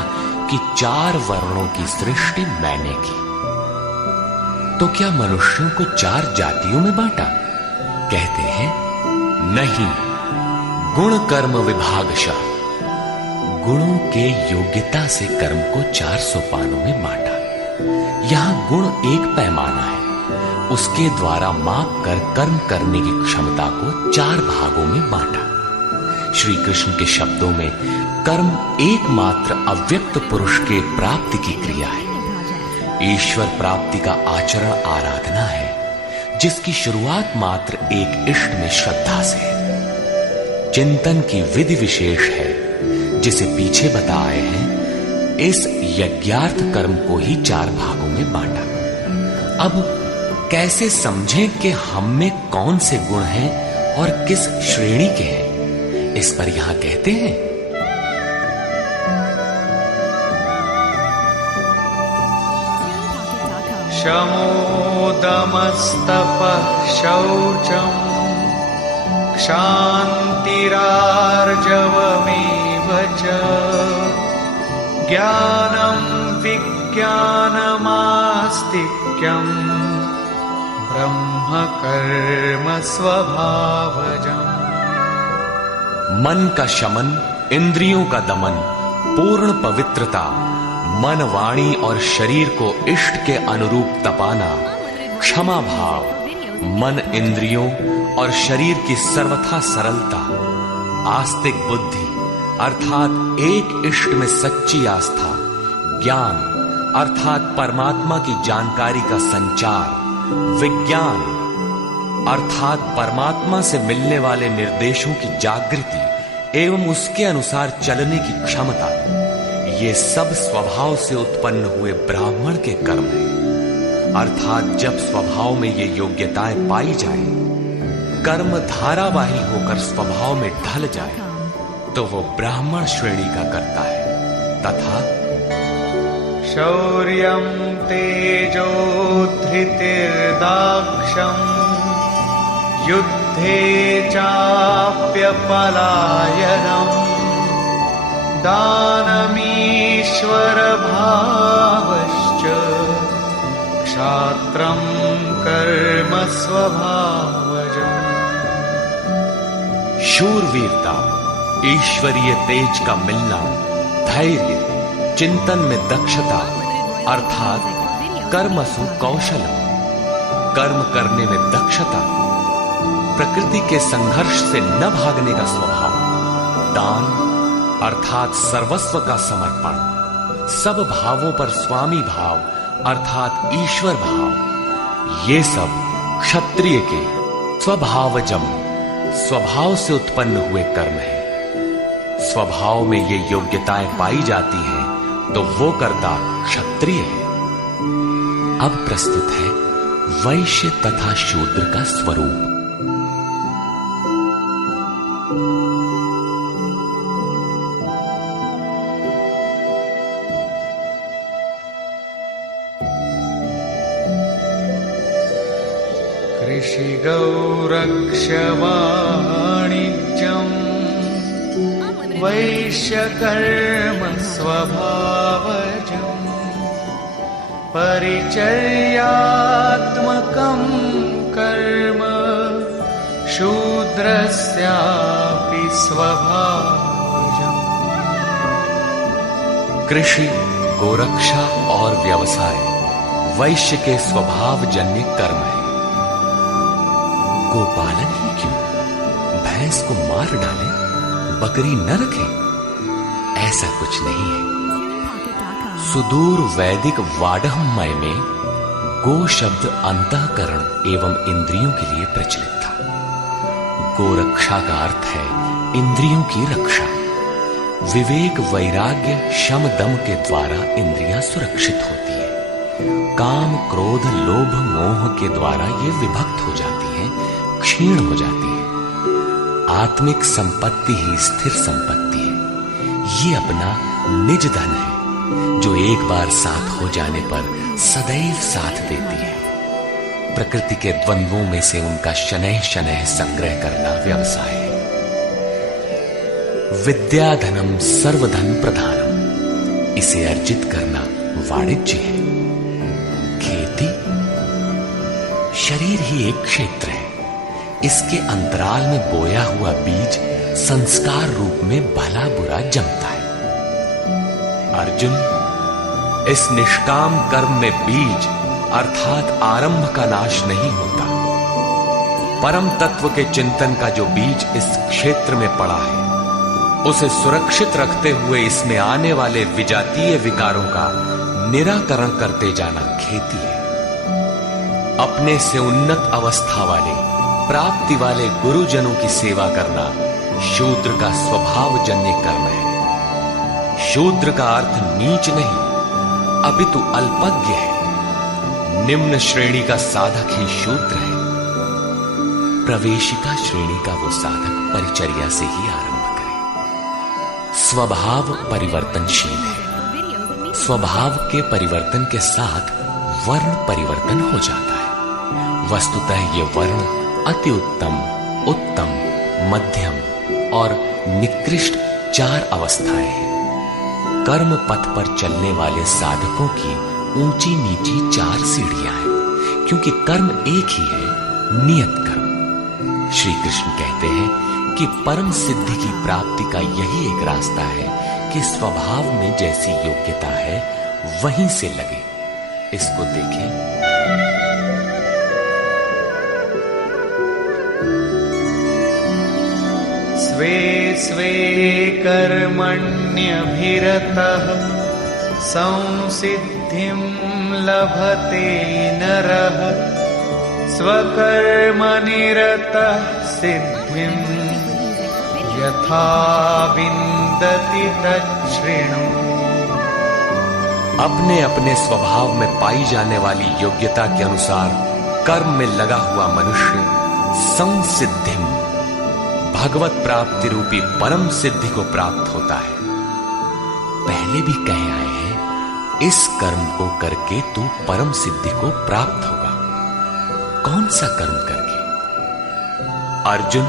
कि 4 वर्णों की सृष्टि मैंने की। तो क्या मनुष्यों को 4 जातियों में बांटा? कहते हैं नहीं, गुण कर्म विभागशः, गुणों के योग्यता से कर्म को 4 सोपानों में बांटा। यहां गुण एक पैमाना है, उसके द्वारा माप कर कर्म करने की क्षमता को 4 भागों में बांटा। श्री कृष्ण के शब्दों में कर्म एकमात्र अव्यक्त पुरुष के प्राप्ति की क्रिया है। ईश्वर प्राप्ति का आचरण आराधना है, जिसकी शुरुआत मात्र एक इष्ट में श्रद्धा से है। चिंतन की विधि विशेष है, जिसे पीछे बताए हैं। इस यज्ञार्थ कर्म को ही 4 भागों में बांटा। अब कैसे समझें कि हम में कौन से गुण हैं और किस श्रेणी के हैं? इस पर यहां कहते हैं शमो दमस्तपः शौचम् क्षान्तिरार्जवमेव च ज्ञानं विज्ञानमास्तिक्यम् ब्रह्म कर्म स्वभावजम्। मन का शमन, इंद्रियों का दमन, पूर्ण पवित्रता, मन, वाणी और शरीर को इष्ट के अनुरूप तपाना, क्षमा भाव, मन, इंद्रियों और शरीर की सर्वथा सरलता, आस्तिक बुद्धि अर्थात एक इष्ट में सच्ची आस्था, ज्ञान अर्थात परमात्मा की जानकारी का संचार, विज्ञान अर्थात परमात्मा से मिलने वाले निर्देशों की जागृति एवं उसके अनुसार चलने की क्षमता, ये सब स्वभाव से उत्पन्न हुए ब्राह्मण के कर्म हैं। अर्थात जब स्वभाव में ये योग्यताएं पाई जाए, कर्म धारावाही होकर स्वभाव में ढल जाए, तो वो ब्राह्मण श्रेणी का करता है। तथा शौर्यं तेजो धृतिर्दाक्षम् युद्धे चाप्यपलायनम् दानमीश्वर भावश्च क्षात्रं कर्म स्वभावजम्। शूरवीरता, ईश्वरीय तेज का मिलना, धैर्य, चिंतन में दक्षता अर्थात कर्मसु कौशलम, कर्म करने में दक्षता, प्रकृति के संघर्ष से न भागने का स्वभाव, दान अर्थात सर्वस्व का समर्पण, सब भावों पर स्वामी भाव अर्थात ईश्वर भाव, ये सब क्षत्रिय के स्वभावजम, स्वभाव से उत्पन्न हुए कर्म है। स्वभाव में ये योग्यताएं पाई जाती हैं तो वो कर्ता क्षत्रिय है। अब प्रस्तुत है वैश्य तथा शूद्र का स्वरूप। कृषि गौरक्ष्य वाणिज्यम् वैश्यकर्म स्वभावजम् परिचर्यात्मकं कर्म शूद्रस्यापि स्वभावजम्। कृषि, गोरक्षा और व्यवसाय वैश्य के स्वभाव जन्य कर्म है। गोपालन ही क्यों, भैंस को मार डाले, बकरी न रखे, ऐसा कुछ नहीं है। सुदूर वैदिक वाडहमय में गो शब्द अंतःकरण एवं इंद्रियों के लिए प्रचलित था। गोरक्षा का अर्थ है इंद्रियों की रक्षा। विवेक, वैराग्य, शम, दम के द्वारा इंद्रियां सुरक्षित होती है। काम, क्रोध, लोभ, मोह के द्वारा ये विभक्त हो जाती हैं, क्षीण हो जाती है। आत्मिक संपत्ति ही स्थिर संपत्ति है। ये अपना निज धन है, जो एक बार साथ हो जाने पर सदैव साथ देती है। प्रकृति के द्वंद्वों में से उनका शनैः शनैः संग्रह करना व्यवसाय है। विद्याधनम सर्वधन प्रधानम, इसे अर्जित करना वाणिज्य है। खेती शरीर ही एक क्षेत्र है। इसके अंतराल में बोया हुआ बीज संस्कार रूप में भला बुरा जमता है। अर्जुन, इस निष्काम कर्म में बीज अर्थात आरंभ का नाश नहीं होता। परम तत्व के चिंतन का जो बीज इस क्षेत्र में पड़ा है, उसे सुरक्षित रखते हुए इसमें आने वाले विजातीय विकारों का निराकरण करते जाना खेती है। अपने से उन्नत अवस्था वाले, प्राप्ति वाले गुरुजनों की सेवा करना शूद्र का स्वभावजन्य कर्म है। शूद्र का अर्थ नीच नहीं, अपितु अल्पज्ञ है। निम्न श्रेणी का साधक ही शूद्र है। प्रवेशिका श्रेणी का वो साधक परिचर्या से ही आरंभ करे। स्वभाव परिवर्तनशील है। स्वभाव के परिवर्तन के साथ वर्ण परिवर्तन हो जाता है। वस्तुतः ये वर्ण अति उत्तम, उत्तम, मध्यम और निकृष्ट 4 अवस्थाएं हैं। कर्म पथ पर चलने वाले साधकों की ऊंची नीची 4 सीढ़ियां हैं, क्योंकि कर्म एक ही है, नियत कर्म। श्री कृष्ण कहते हैं कि परम सिद्धि की प्राप्ति का यही एक रास्ता है कि स्वभाव में जैसी योग्यता है वहीं से लगे। इसको देखें। स्वे स्वे कर्मण्यभिरतः संसिद्धिं लभते नरः। स्वकर्मनिरतः सिद्धिं यथा विन्दति तच्छृणु। अपने अपने स्वभाव में पाई जाने वाली योग्यता के अनुसार कर्म में लगा हुआ मनुष्य संसिद्धिम, भगवत प्राप्ति रूपी परम सिद्धि को प्राप्त होता है। पहले भी कहे आए हैं, इस कर्म को करके तू परम सिद्धि को प्राप्त होगा। कौन सा कर्म करके? अर्जुन,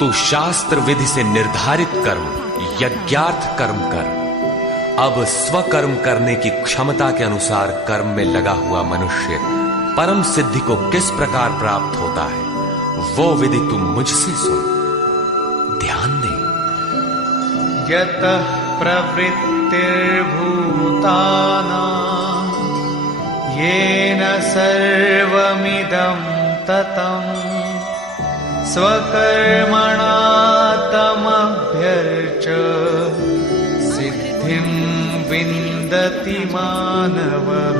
तू शास्त्र विधि से निर्धारित कर्म, यज्ञार्थ कर्म कर। अब स्वकर्म करने की क्षमता के अनुसार कर्म में लगा हुआ मनुष्य परम सिद्धि को किस प्रकार प्राप्त होता है, वो विधि तुम मुझसे सुन। ध्यान दे। यतः प्रवृत्तिर्भूतानां येन सर्वमिदं ततं। स्वकर्मणा तमभ्यर्च सिद्धिं विन्दति मानवः।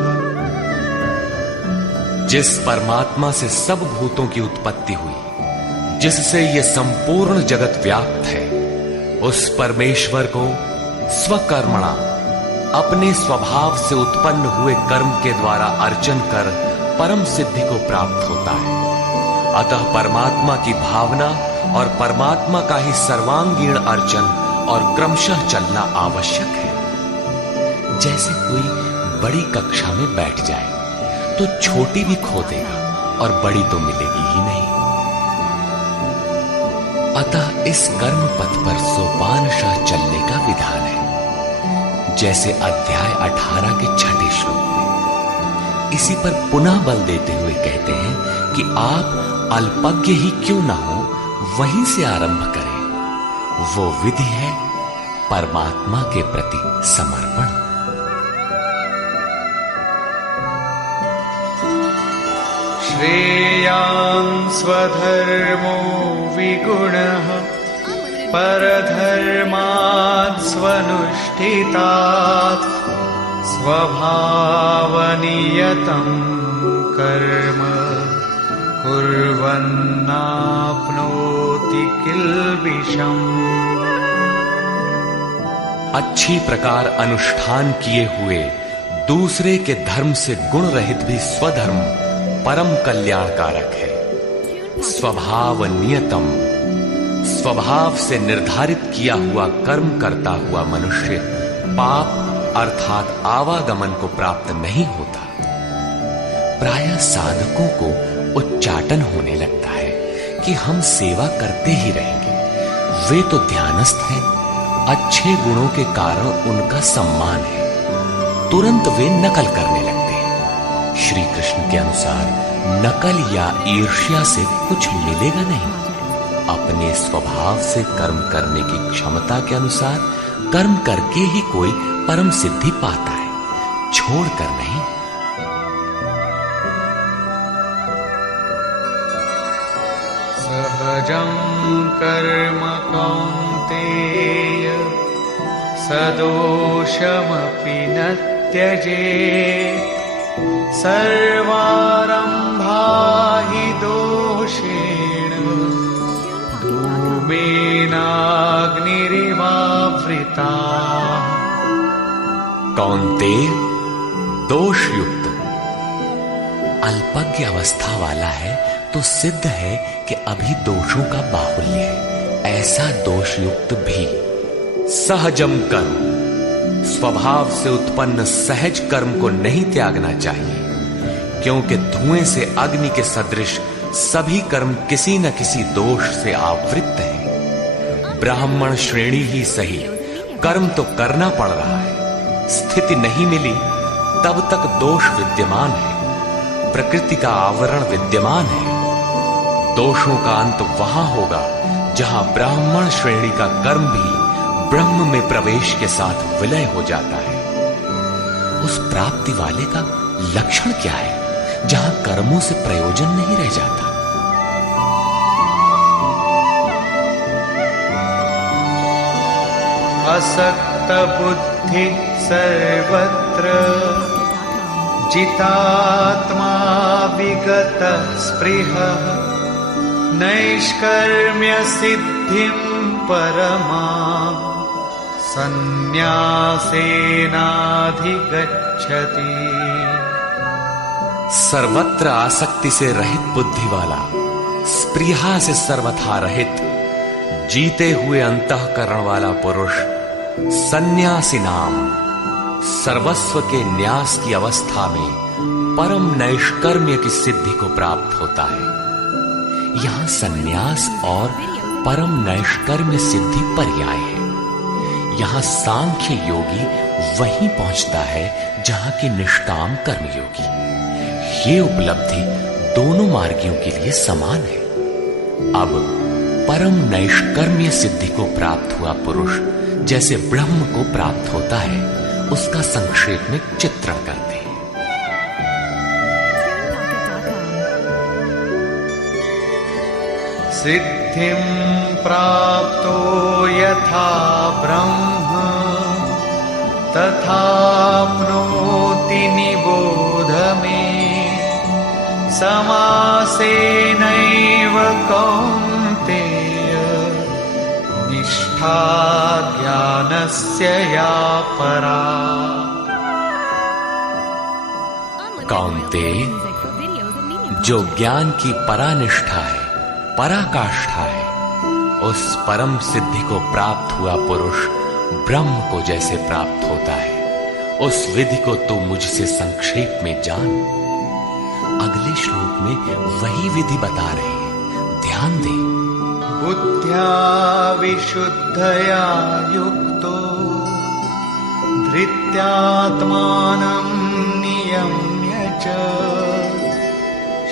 जिस परमात्मा से सब भूतों की उत्पत्ति हुई, जिससे ये संपूर्ण जगत व्याप्त है, उस परमेश्वर को स्वकर्मणा, अपने स्वभाव से उत्पन्न हुए कर्म के द्वारा अर्चन कर परम सिद्धि को प्राप्त होता है। अतः परमात्मा की भावना और परमात्मा का ही सर्वांगीण अर्चन और क्रमशः चलना आवश्यक है। जैसे कोई बड़ी कक्षा में बैठ जाए तो छोटी भी खो देगा और बड़ी तो मिलेगी ही नहीं। अतः इस कर्म पथ पर सोपानशः चलने का विधान है। जैसे अध्याय 18 के 6 श्लोक में। इसी पर पुनः बल देते हुए कहते हैं कि आप अल्पज्ञ ही क्यों ना हो, वहीं से आरंभ करें। वो विधि है परमात्मा के प्रति समर्पण। श्रेयान् स्वधर्मो विगुणः परधर्मात् स्वनुष्ठितात्। स्वभावनियतं कर्म कुर्वन्नाप्नोति किल्बिषम्। अच्छी प्रकार अनुष्ठान किए हुए दूसरे के धर्म से गुण रहित भी स्वधर्म परम कल्याणकारक है। स्वभाव नियतम, स्वभाव से निर्धारित किया हुआ कर्म करता हुआ मनुष्य पाप अर्थात आवागमन को प्राप्त नहीं होता। प्रायः साधकों को उच्चाटन होने लगता है कि हम सेवा करते ही रहेंगे। वे तो ध्यानस्थ हैं, अच्छे गुणों के कारण उनका सम्मान है, तुरंत वे नकल करने लगते हैं। श्री कृष्ण के अनुसार नकल या ईर्ष्या से कुछ मिलेगा नहीं। अपने स्वभाव से कर्म करने की क्षमता के अनुसार कर्म करके ही कोई परम सिद्धि पाता है, छोड़कर नहीं। सहजं कर्म कौन्तेय सदोषमपि न त्यजेत्। सर्वारम्भा हि दोषेण धूमेनाग्निरिवावृता। कौन्तेय, दोष युक्त अल्पज्ञ अवस्था वाला है तो सिद्ध है कि अभी दोषों का बाहुल्य है। ऐसा दोष युक्त भी सहजम कर्म, स्वभाव से उत्पन्न सहज कर्म को नहीं त्यागना चाहिए, क्योंकि धुएं से अग्नि के सदृश सभी कर्म किसी न किसी दोष से आवृत्त हैं। ब्राह्मण श्रेणी ही सही, कर्म तो करना पड़ रहा है। स्थिति नहीं मिली तब तक दोष विद्यमान है, प्रकृति का आवरण विद्यमान है। दोषों का अंत वहां होगा जहां ब्राह्मण श्रेणी का कर्म भी ब्रह्म में प्रवेश के साथ विलय हो जाता है। उस प्राप्ति वाले का लक्षण क्या है जहां कर्मों से प्रयोजन नहीं रह जाता? असक्त बुद्धि सर्वत्र जितात्मा विगत स्पृहः। नैष्कर्म्य सिद्धिं परमा संन्यासेनाधिगच्छति। सर्वत्र आसक्ति से रहित बुद्धि वाला, स्पृहा से सर्वथा रहित, जीते हुए अंतःकरण वाला पुरुष सन्यासी नाम सर्वस्व के न्यास की अवस्था में परम नैष्कर्म्य की सिद्धि को प्राप्त होता है। यहां सन्यास और परम नैष्कर्म्य सिद्धि पर्याय है। यहां सांख्य योगी वहीं पहुंचता है जहां की निष्काम कर्मयोगी। ये उपलब्धि दोनों मार्गियों के लिए समान है। अब परम नैष्कर्म्य सिद्धि को प्राप्त हुआ पुरुष जैसे ब्रह्म को प्राप्त होता है, उसका संक्षेप में चित्रण करते हैं। सिद्धिं प्राप्तो यथा ब्रह्म तथाप्नोति निबोध मे। समासेनैव कौन्तेय निष्ठा ज्ञानस्य या परा। कौन्तेय, जो ज्ञान की परानिष्ठा है, पराकाष्ठा है, उस परम सिद्धि को प्राप्त हुआ पुरुष ब्रह्म को जैसे प्राप्त होता है, उस विधि को तू मुझसे संक्षेप में जान। अगले श्लोक में वही विधि बता रहे हैं, ध्यान दे। बुद्ध्या विशुद्धया युक्तो धृत्यात्मानं नियम्य च।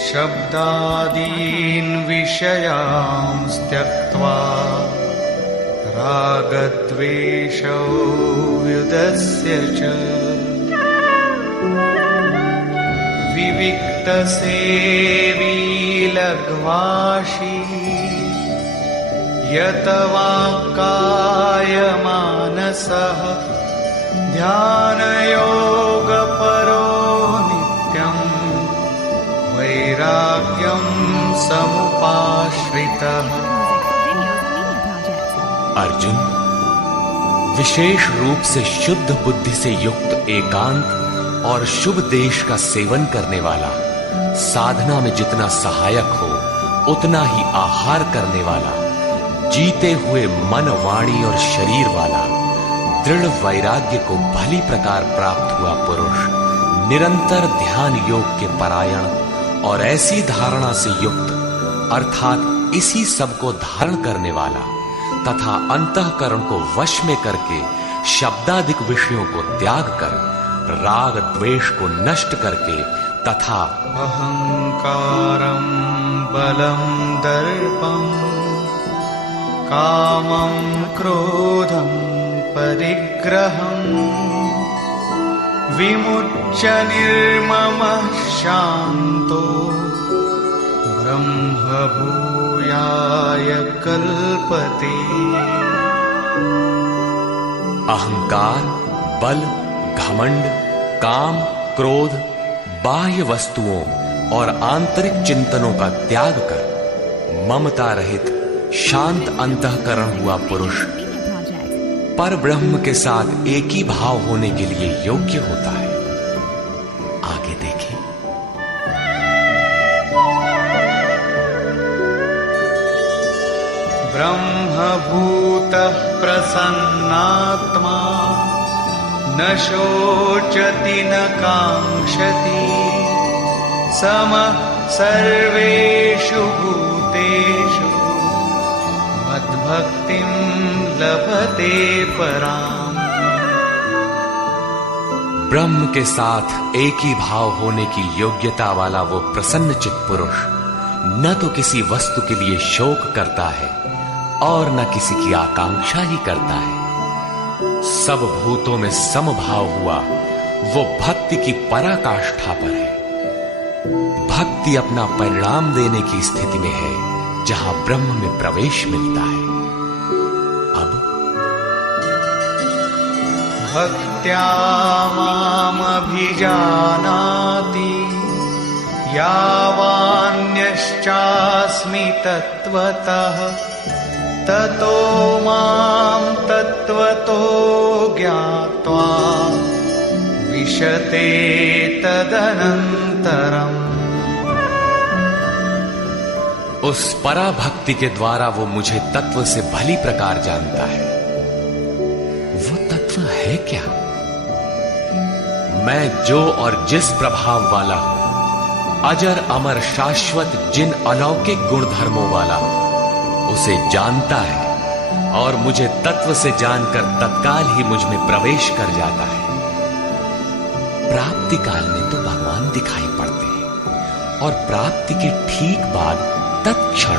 शब्दादीन् विषयांस् त्यक्त्वा रागद्वेषौ व्युदस्य च। विविक्तसेवी लघ्वाशी यत वाक्कायमानसः। ध्यानयोगपरो नित्यम् वैराग्यं समुपाश्रितः। अर्जुन, विशेष रूप से शुद्ध बुद्धि से युक्त एकांत और शुभ देश का सेवन करने वाला, साधना में जितना सहायक हो उतना ही आहार करने वाला, जीते हुए मन, वाणी और शरीर वाला, दृढ़ वैराग्य को भली प्रकार प्राप्त हुआ पुरुष निरंतर ध्यान योग के परायण और ऐसी धारणा से युक्त, अर्थात इसी सब को धारण करने वाला, तथा अंतःकरण को वश में करके शब्दादिक विषयों को त्याग कर राग द्वेष को नष्ट करके तथा अहंकारं बलं दर्पं कामं क्रोधं परिग्रहं विमुच्य निर्ममः शान्तो ब्रह्मभूयाय कल्पते। अहंकार, बल, घमंड, काम, क्रोध, बाह्य वस्तुओं और आंतरिक चिंतनों का त्याग कर ममता रहित शांत अंतःकरण हुआ पुरुष पर ब्रह्म के साथ एक ही भाव होने के लिए योग्य होता है। आगे देखें। ब्रह्मभूतः प्रसन्नात्मा न शोचति न काङ्क्षति समः सर्वेषु भूतेषु मद्भक्तिं लभते पराम्। ब्रह्म के साथ एक ही भाव होने की योग्यता वाला वो प्रसन्न चित्त पुरुष न तो किसी वस्तु के लिए शोक करता है और न किसी की आकांक्षा ही करता है। सब भूतों में समभाव हुआ वो भक्ति की पराकाष्ठा पर है। भक्ति अपना परिणाम देने की स्थिति में है जहां ब्रह्म में प्रवेश मिलता है। अब भक्त्या मामभिजानाति यावान्यश्चास्मि तत्त्वतः ततो मां तत्त्वतो ज्ञात्वा विशते तदनन्तरम्। उस पराभक्ति के द्वारा वो मुझे तत्व से भली प्रकार जानता है। वो तत्व है क्या? मैं जो और जिस प्रभाव वाला हूं, अजर अमर शाश्वत जिन अलौकिक गुणधर्मों वाला हूं, उसे जानता है और मुझे तत्व से जानकर तत्काल ही मुझ में प्रवेश कर जाता है। प्राप्ति काल में तो भगवान दिखाई पड़ते हैं और प्राप्ति के ठीक बाद तत्क्षण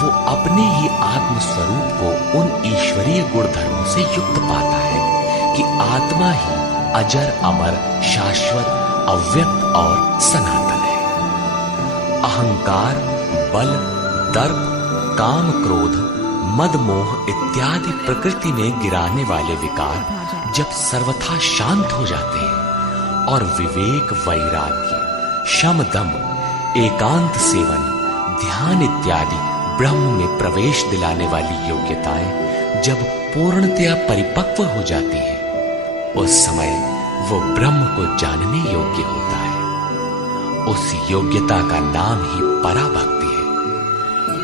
वो अपने ही आत्म स्वरूप को उन ईश्वरीय गुणधर्मों से युक्त पाता है कि आत्मा ही अजर अमर शाश्वत अव्यक्त और सनातन है। अहंकार, बल, दर्प, काम, क्रोध, मद, मोह इत्यादि प्रकृति में गिराने वाले विकार जब सर्वथा शांत हो जाते हैं और विवेक, वैराग्य, शम, दम, एकांत सेवन, ध्यान इत्यादि ब्रह्म में प्रवेश दिलाने वाली योग्यताएं जब पूर्णतया परिपक्व हो जाती हैं, उस समय वो ब्रह्म को जानने योग्य होता है। उस योग्यता का नाम ही पराभक्ति है।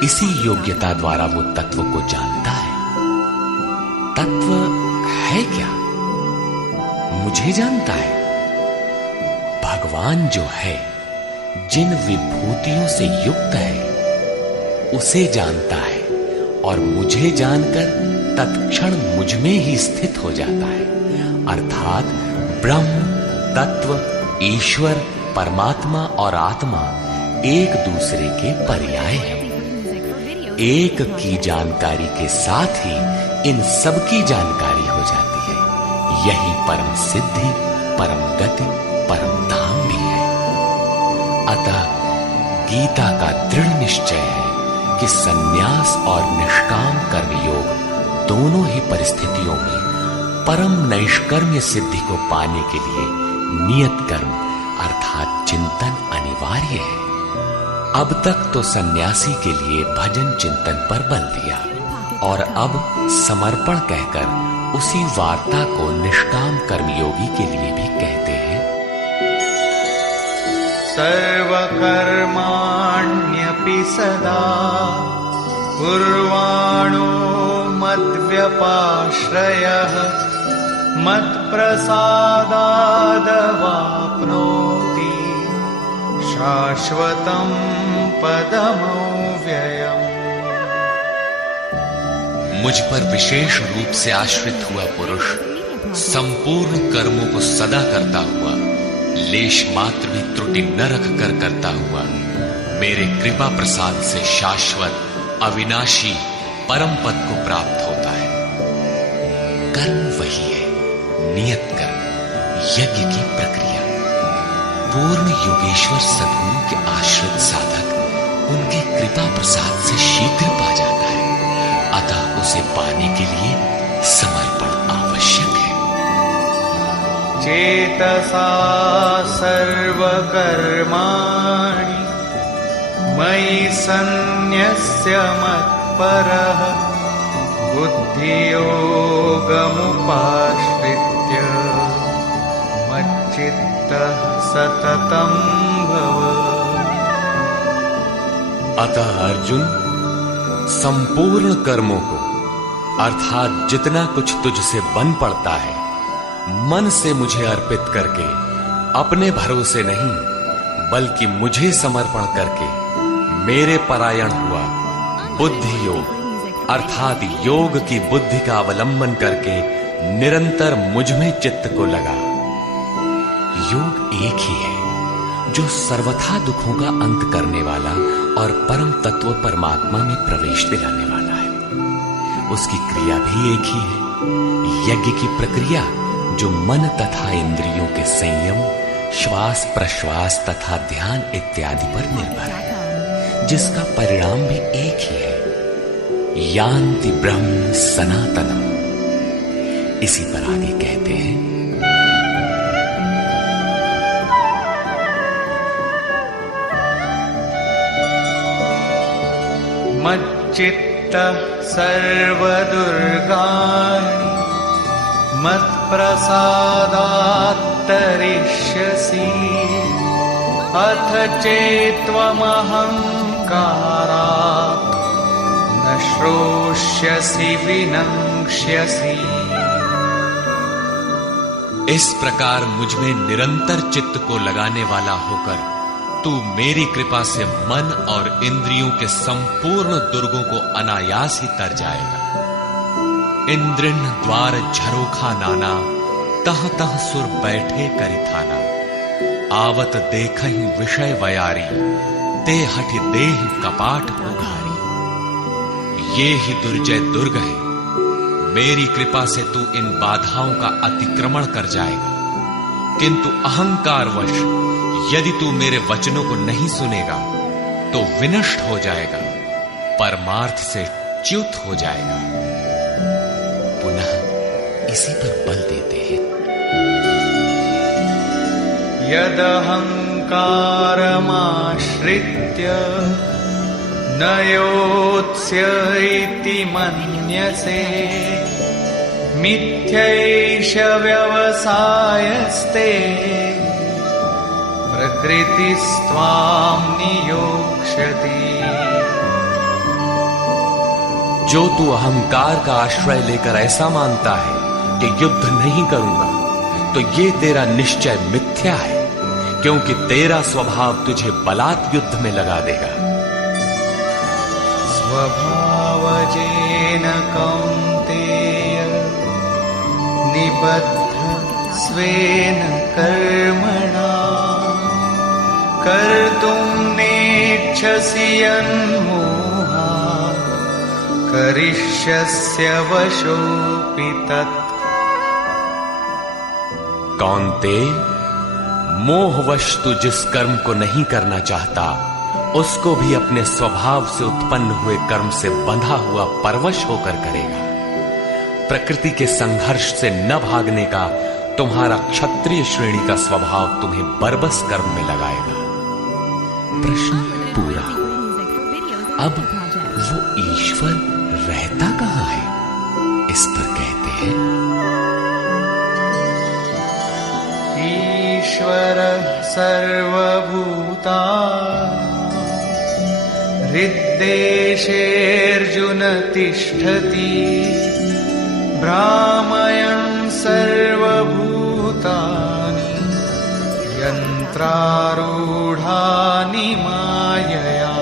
इसी योग्यता द्वारा वो तत्व को जानता है। तत्व है क्या? मुझे जानता है। भगवान जो है, जिन विभूतियों से युक्त है, उसे जानता है और मुझे जानकर तत्क्षण मुझ में ही स्थित हो जाता है। अर्थात ब्रह्म, तत्व, ईश्वर, परमात्मा और आत्मा एक दूसरे के पर्याय हैं। एक की जानकारी के साथ ही इन सब की जानकारी हो जाती है। यही परम सिद्धि, परम गति, परम धाम भी है। अतः गीता का दृढ़ निश्चय है कि संन्यास और निष्काम कर्मयोग दोनों ही परिस्थितियों में परम नैष्कर्म्य सिद्धि को पाने के लिए नियत कर्म अर्थात चिंतन अनिवार्य है। अब तक तो सन्यासी के लिए भजन चिंतन पर बल दिया और अब समर्पण कहकर उसी वार्ता को निष्काम कर्मयोगी के लिए भी कहते हैं। सर्वकर्माण्यपि सदा कुर्वाणो मद्व्यपाश्रयः मत्प्रसादादवाप्नोति शाश्वतं पदमव्ययम्। मुझ पर विशेष रूप से आश्रित हुआ पुरुष संपूर्ण कर्मों को सदा करता हुआ, लेश मात्र भी त्रुटि न रख कर करता हुआ, मेरे कृपा प्रसाद से शाश्वत अविनाशी परम पद को प्राप्त होता है। कर्म वही है, नियत कर्म, यज्ञ की प्रक्रिया। पूर्ण योगेश्वर सद्गुरु के आश्रित साधक उनके कृपा प्रसाद से शीघ्र पा जाता है, अतः उसे पाने के लिए समर्पण आवश्यक है। चेतसा सर्वकर्माणि मयि सन्न्यस्य मत्परः बुद्धियोगमुपाश्रित्य मच्चित्तः सततं भव। अतः अर्जुन, संपूर्ण कर्मों को अर्थात जितना कुछ तुझसे बन पड़ता है, मन से मुझे अर्पित करके अपने भरोसे नहीं बल्कि मुझे समर्पण करके मेरे परायण हुआ बुद्धि योग अर्थात योग की बुद्धि का अवलंबन करके निरंतर मुझ में चित्त को लगा। योग एक ही है जो सर्वथा दुखों का अंत करने वाला और परम तत्व परमात्मा में प्रवेश दिलाने वाला है। उसकी क्रिया भी एक ही है, यज्ञ की प्रक्रिया जो मन तथा इंद्रियों के संयम, श्वास प्रश्वास तथा ध्यान इत्यादि पर निर्भर है, जिसका परिणाम भी एक ही है, यान्ति ब्रह्म सनातनम। इसी पर आगे कहते हैं, मच्चित्तः सर्वदुर्गाणि मत्प्रसादात् तरिष्यसि अथ चेत्त्वमहङ्कारात् न श्रोष्यसि विनङ्क्ष्यसि। इस प्रकार मुझ में निरंतर चित्त को लगाने वाला होकर तू मेरी कृपा से मन और इंद्रियों के संपूर्ण दुर्गों को अनायास ही तर जाएगा। इंद्रिन द्वार झरोखा नाना, तह तह सुर बैठे करिथाना। आवत देखहि विषय वयारी, ते हठ देह कपाट उघारी। ये ही दुर्जय दुर्ग है, मेरी कृपा से तू इन बाधाओं का अतिक्रमण कर जाएगा। किंतु अहंकारवश यदि तू मेरे वचनों को नहीं सुनेगा तो विनष्ट हो जाएगा, परमार्थ से च्युत हो जाएगा। पुनः इसी पर बल देते हैं, यदहंकारमाश्रित्य न योत्स्य इति मन्यसे मिथ्यैष व्यवसायस्ते प्रकृतिस्त्वां नियोक्ष्यति। जो तू अहंकार का आश्रय लेकर ऐसा मानता है कि युद्ध नहीं करूंगा, तो ये तेरा निश्चय मिथ्या है, क्योंकि तेरा स्वभाव तुझे बलात् युद्ध में लगा देगा। स्वभावजेन कौन्तेय निबद्ध स्वेन कर्मणा कर्तुं नेच्छसि यन्मोहात् करिष्यस्य वशोऽपि तत्। कौन्तेय, मोहवश तू जिस कर्म को नहीं करना चाहता, उसको भी अपने स्वभाव से उत्पन्न हुए कर्म से बंधा हुआ परवश होकर करेगा। प्रकृति के संघर्ष से न भागने का तुम्हारा क्षत्रिय श्रेणी का स्वभाव तुम्हें बरबस कर्म में लगाएगा। प्रश्न पूरा। अब वो ईश्वर रहता कहां है? इस पर कहते हैं, ईश्वरः सर्वभूतानां हृद्देशेऽर्जुन तिष्ठति भ्रामयन् सर्वभूतानि यन्त्रारूढानि मायया।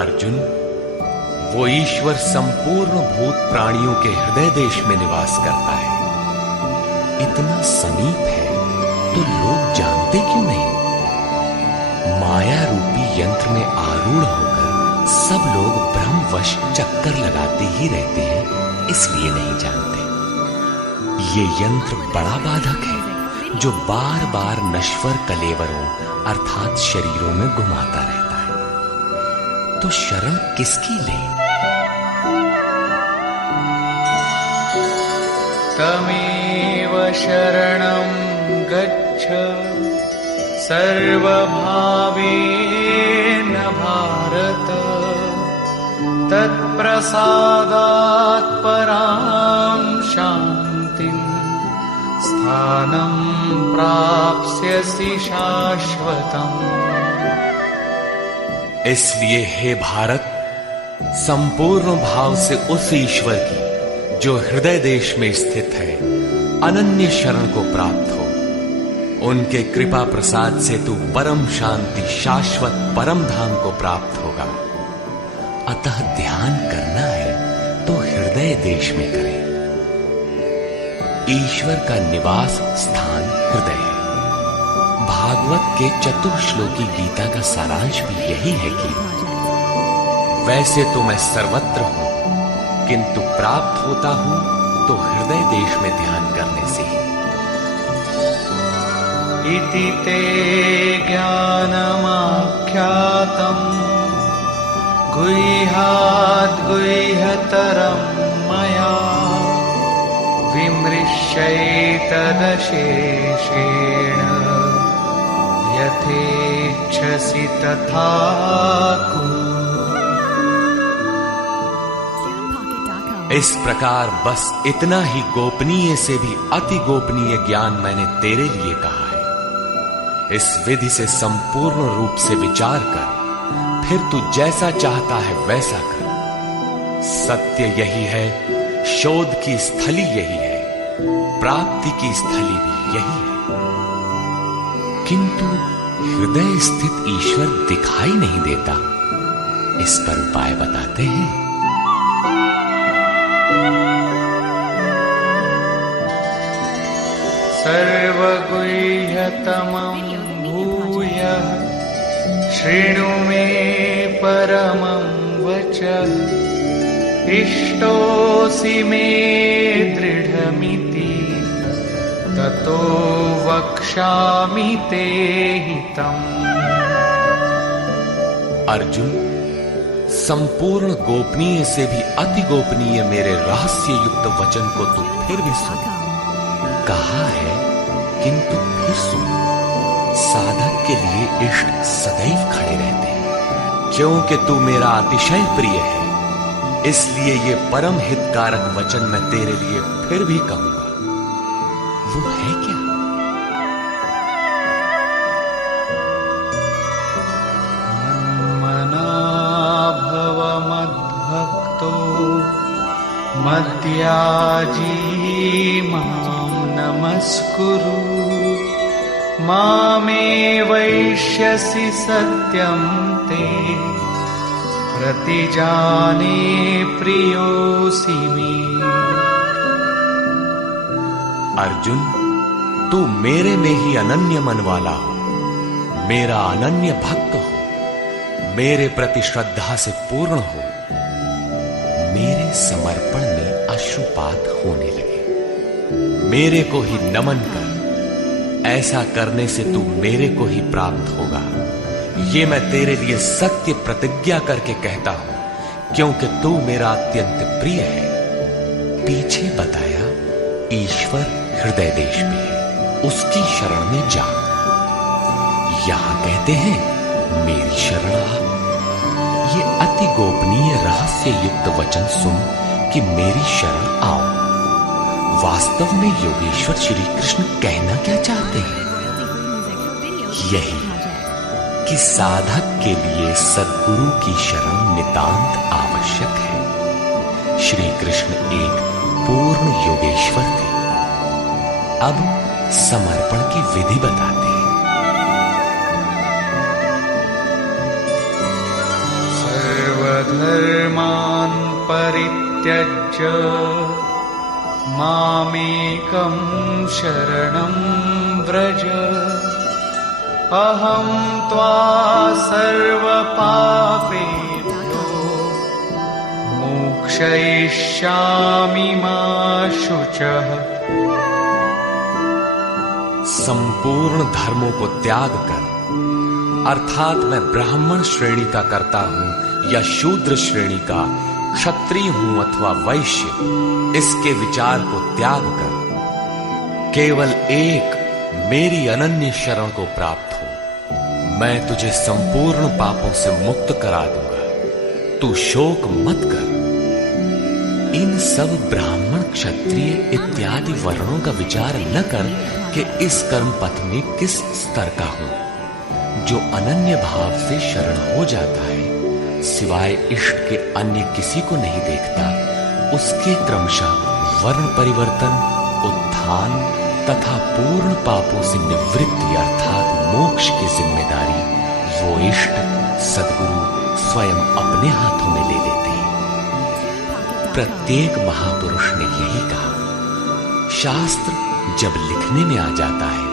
अर्जुन, वो ईश्वर संपूर्ण भूत प्राणियों के हृदय देश में निवास करता है। इतना समीप है तो लोग जानते क्यों नहीं? माया रूपी यंत्र में आरूढ़ होकर सब लोग भ्रमवश चक्कर लगाते ही रहते हैं, इसलिए नहीं जानते। ये यंत्र बड़ा बाधक है जो बार बार नश्वर कलेवरों अर्थात शरीरों में घुमाता रहता है। तो शरण किसकी ले? तमेव शरणं गच्छ सर्वभावेन भारत, तत्प्रसादात् परां शान्तिं स्थानं प्राप्स्यसि शाश्वतम्। इसलिए हे भारत, संपूर्ण भाव से उस ईश्वर की जो हृदय देश में स्थित है अनन्य शरण को प्राप्त हो। उनके कृपा प्रसाद से तू परम शांति शाश्वत परम धाम को प्राप्त होगा। अतः ध्यान करना है तो हृदय देश में करें। ईश्वर का निवास स्थान हृदय है। भागवत के चतुर्श्लोकी गीता का सारांश भी यही है कि वैसे तो मैं सर्वत्र हूं, किंतु प्राप्त होता हूं तो हृदय देश में ध्यान करने से ही। इति ते ज्ञानमाख्यातम् गुह्याद् गुह्यतरं मया, विमृश्यैतदशेषेण यथेच्छसि तथा कुरु। इस प्रकार बस इतना ही गोपनीय से भी अति गोपनीय ज्ञान मैंने तेरे लिए कहा है। इस विधि से संपूर्ण रूप से विचार कर, फिर तू जैसा चाहता है वैसा कर। सत्य यही है, शोध की स्थली यही है, प्राप्ति की स्थली भी यही है। किंतु हृदय स्थित ईश्वर दिखाई नहीं देता, इस पर उपाय बताते हैं। सर्वगुह्यतमं भूयः शृणु मे परमं वचः, इष्टोऽसि मे दृढमिति ततो वक्ष्यामि ते हितम्। अर्जुन, संपूर्ण गोपनीय से भी अति गोपनीय मेरे रहस्य युक्त वचन को तू फिर भी सुन। कहा है किंतु फिर सुन। साधक के लिए इष्ट सदैव खड़े रहते हैं। क्योंकि तू मेरा अतिशय प्रिय है, इसलिए ये परम हितकारक वचन मैं तेरे लिए फिर भी कहूंगा। वो है क्या? मन्मना भव मद्भक्तो मद्याजी मां नमस्कुरु, मामे वैष्यसि सत्यं ते प्रतिजाने प्रियोऽसि मे। अर्जुन, तू मेरे में ही अनन्य मन वाला हो, मेरा अनन्य भक्त हो, मेरे प्रति श्रद्धा से पूर्ण हो, मेरे समर्पण में अश्रुपात होने लगे। मेरे को ही नमन कर। ऐसा करने से तू मेरे को ही प्राप्त होगा। ये मैं तेरे लिए सत्य प्रतिज्ञा करके कहता हूं, क्योंकि तू मेरा अत्यंत प्रिय है। पीछे बताया ईश्वर हृदय देश में है, उसकी शरण में जा। यहां कहते हैं मेरी शरण आ। ये अति गोपनीय रहस्य युक्त वचन सुन कि मेरी शरण आओ। वास्तव में योगेश्वर श्री कृष्ण कहना क्या चाहते हैं? यही कि साधक के लिए सद्गुरु की शरण नितांत आवश्यक है। श्री कृष्ण एक पूर्ण योगेश्वर थे। अब समर्पण की विधि बताते हैं। सर्वधर्मान् परित्यज्य मामेकं शरणं व्रज अहं त्वा सर्वपापेभ्यो मोक्षयिष्यामि मा शुचः। संपूर्ण धर्मों को त्याग कर, अर्थात मैं ब्राह्मण श्रेणी का करता हूं या शूद्र श्रेणी का, क्षत्रिय हूं अथवा वैश्य, इसके विचार को त्याग कर केवल एक मेरी अनन्य शरण को प्राप्त हो। मैं तुझे संपूर्ण पापों से मुक्त करा दूंगा। तू शोक मत कर। इन सब ब्राह्मण क्षत्रिय इत्यादि वर्णों का विचार न कर कि इस कर्म पथ में किस स्तर का हूं। जो अनन्य भाव से शरण हो जाता है, सिवाय इष्ट के अन्य किसी को नहीं देखता, उसके क्रमशः वर्ण परिवर्तन, उत्थान तथा पूर्ण पापों से निवृत्ति अर्थात मोक्ष की जिम्मेदारी वो इष्ट सद्गुरु स्वयं अपने हाथों में ले लेते हैं। प्रत्येक महापुरुष ने यही कहा। शास्त्र जब लिखने में आ जाता है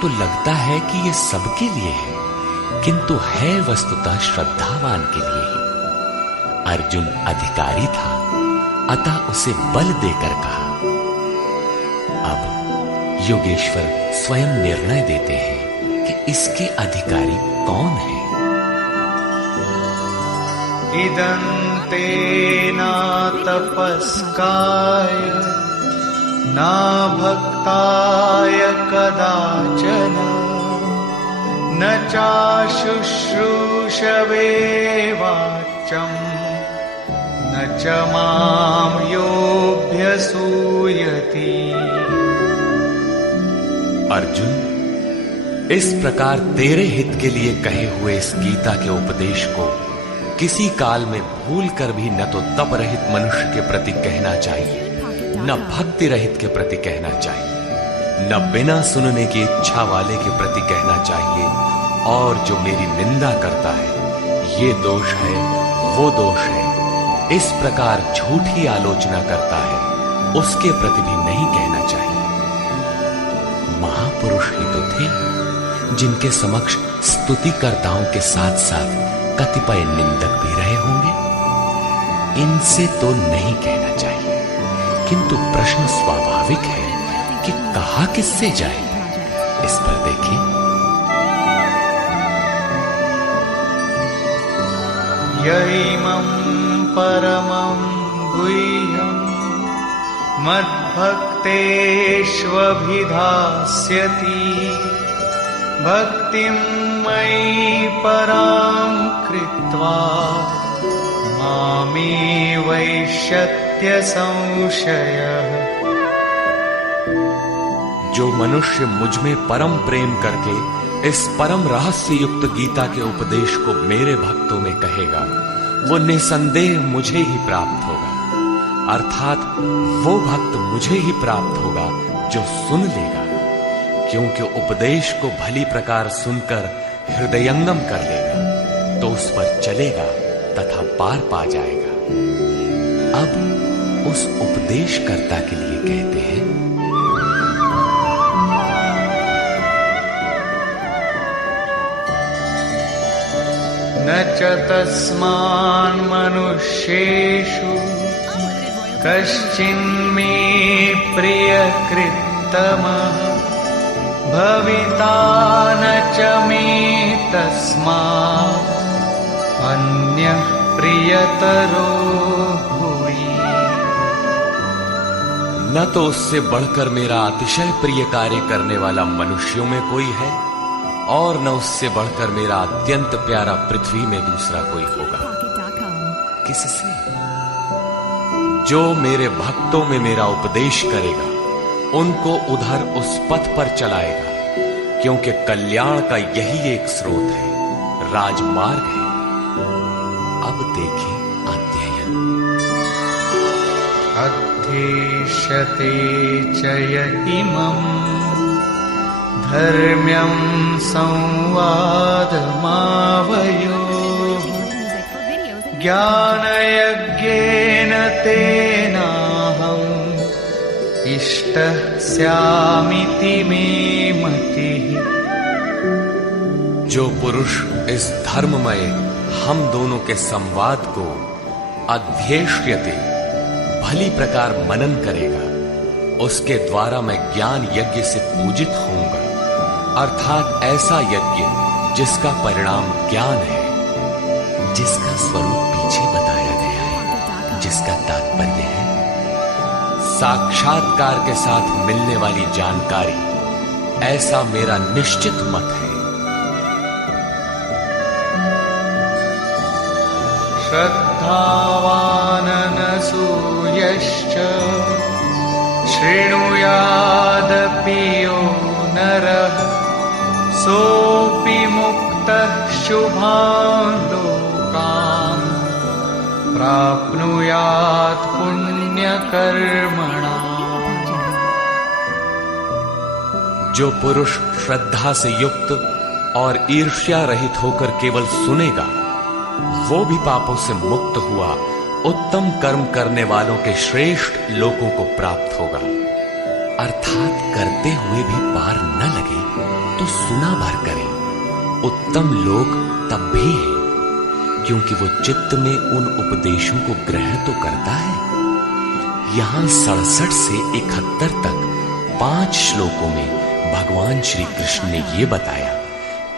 तो लगता है कि ये सबके लिए है, किंतु है वस्तुतः श्रद्धावान के लिए ही। अर्जुन अधिकारी था, अतः उसे बल देकर कहा। अब योगेश्वर स्वयं निर्णय देते हैं कि इसके अधिकारी कौन है। इदन्ते न तपस्काय न भक्ताय कदाचन न चाशुश्रूषवे वाच्यं न च मां योऽभ्यसूयति। अर्जुन, इस प्रकार तेरे हित के लिए कहे हुए इस गीता के उपदेश को किसी काल में भूल कर भी न तो तप रहित मनुष्य के प्रति कहना चाहिए, न भक्ति रहित के प्रति कहना चाहिए, न बिना सुनने की इच्छा वाले के प्रति कहना चाहिए। और जो मेरी निंदा करता है, ये दोष है, वो दोष है, इस प्रकार झूठी आलोचना करता है, उसके प्रति भी नहीं कहना चाहिए। महापुरुष ही तो थे जिनके समक्ष स्तुतिकर्ताओं के साथ साथ कतिपय निंदक भी रहे होंगे। इनसे तो नहीं कहना चाहिए, किंतु प्रश्न स्वाभाविक है कि कहा किससे जाए। इस पर देखिए। यैमं परमं गुह्यं मद्भक्तेष्वभिधास्यति भक्तिं मयि परां कृत्वा मामे वैष्यत्य संशयः। जो मनुष्य मुझ में परम प्रेम करके इस परम रहस्य युक्त गीता के उपदेश को मेरे भक्तों में कहेगा, वो निसंदेह मुझे ही प्राप्त होगा। अर्थात वो भक्त मुझे ही प्राप्त होगा जो सुन लेगा, क्योंकि उपदेश को भली प्रकार सुनकर हृदयंगम कर लेगा तो उस पर चलेगा तथा पार पा जाएगा। अब उस उपदेशकर्ता के लिए कहते हैं, न च तस्मान् मनुष्येषु कश्चिन्मे प्रियकृत्तमः भविता न च मे तस्मात् अन्यः प्रियतरो भूयि। न तो उससे बढ़कर मेरा अतिशय प्रिय कार्य करने वाला मनुष्यों में कोई है, और न उससे बढ़कर मेरा अत्यंत प्यारा पृथ्वी में दूसरा कोई होगा। किससे? जो मेरे भक्तों में मेरा उपदेश करेगा, उनको उधर उस पथ पर चलाएगा, क्योंकि कल्याण का यही एक स्रोत है, राजमार्ग है। अब देखें अध्ययन। अध्येष्यते च य इमम् धर्म्यं संवादमावयोः ज्ञानयज्ञेन तेनाहम् इष्टः स्यामिति मे मतिः। जो पुरुष इस धर्ममय हम दोनों के संवाद को अध्येष्यते भली प्रकार मनन करेगा, उसके द्वारा मैं ज्ञान यज्ञ से पूजित होऊंगा, अर्थात ऐसा यज्ञ जिसका परिणाम ज्ञान है, जिसका स्वरूप पीछे बताया गया है, जिसका तात्पर्य है साक्षात्कार के साथ मिलने वाली जानकारी। ऐसा मेरा निश्चित मत है। श्रद्धावाननसूयश्च शृणुयादपि यो नरः सोऽपि मुक्तः शुभान् लोकान् प्राप्नुयात् पुण्यकर्मणा। जो पुरुष श्रद्धा से युक्त और ईर्ष्या रहित होकर केवल सुनेगा, वो भी पापों से मुक्त हुआ उत्तम कर्म करने वालों के श्रेष्ठ लोकों को प्राप्त होगा। अर्थात करते हुए भी पार न लगे तो सुना भर करे। उत्तम लोक तब भी है क्योंकि वो चित्त में उन उपदेशों को ग्रहण तो करता है। यहां 67 से 71 तक 5 श्लोकों में भगवान श्री कृष्ण ने ये बताया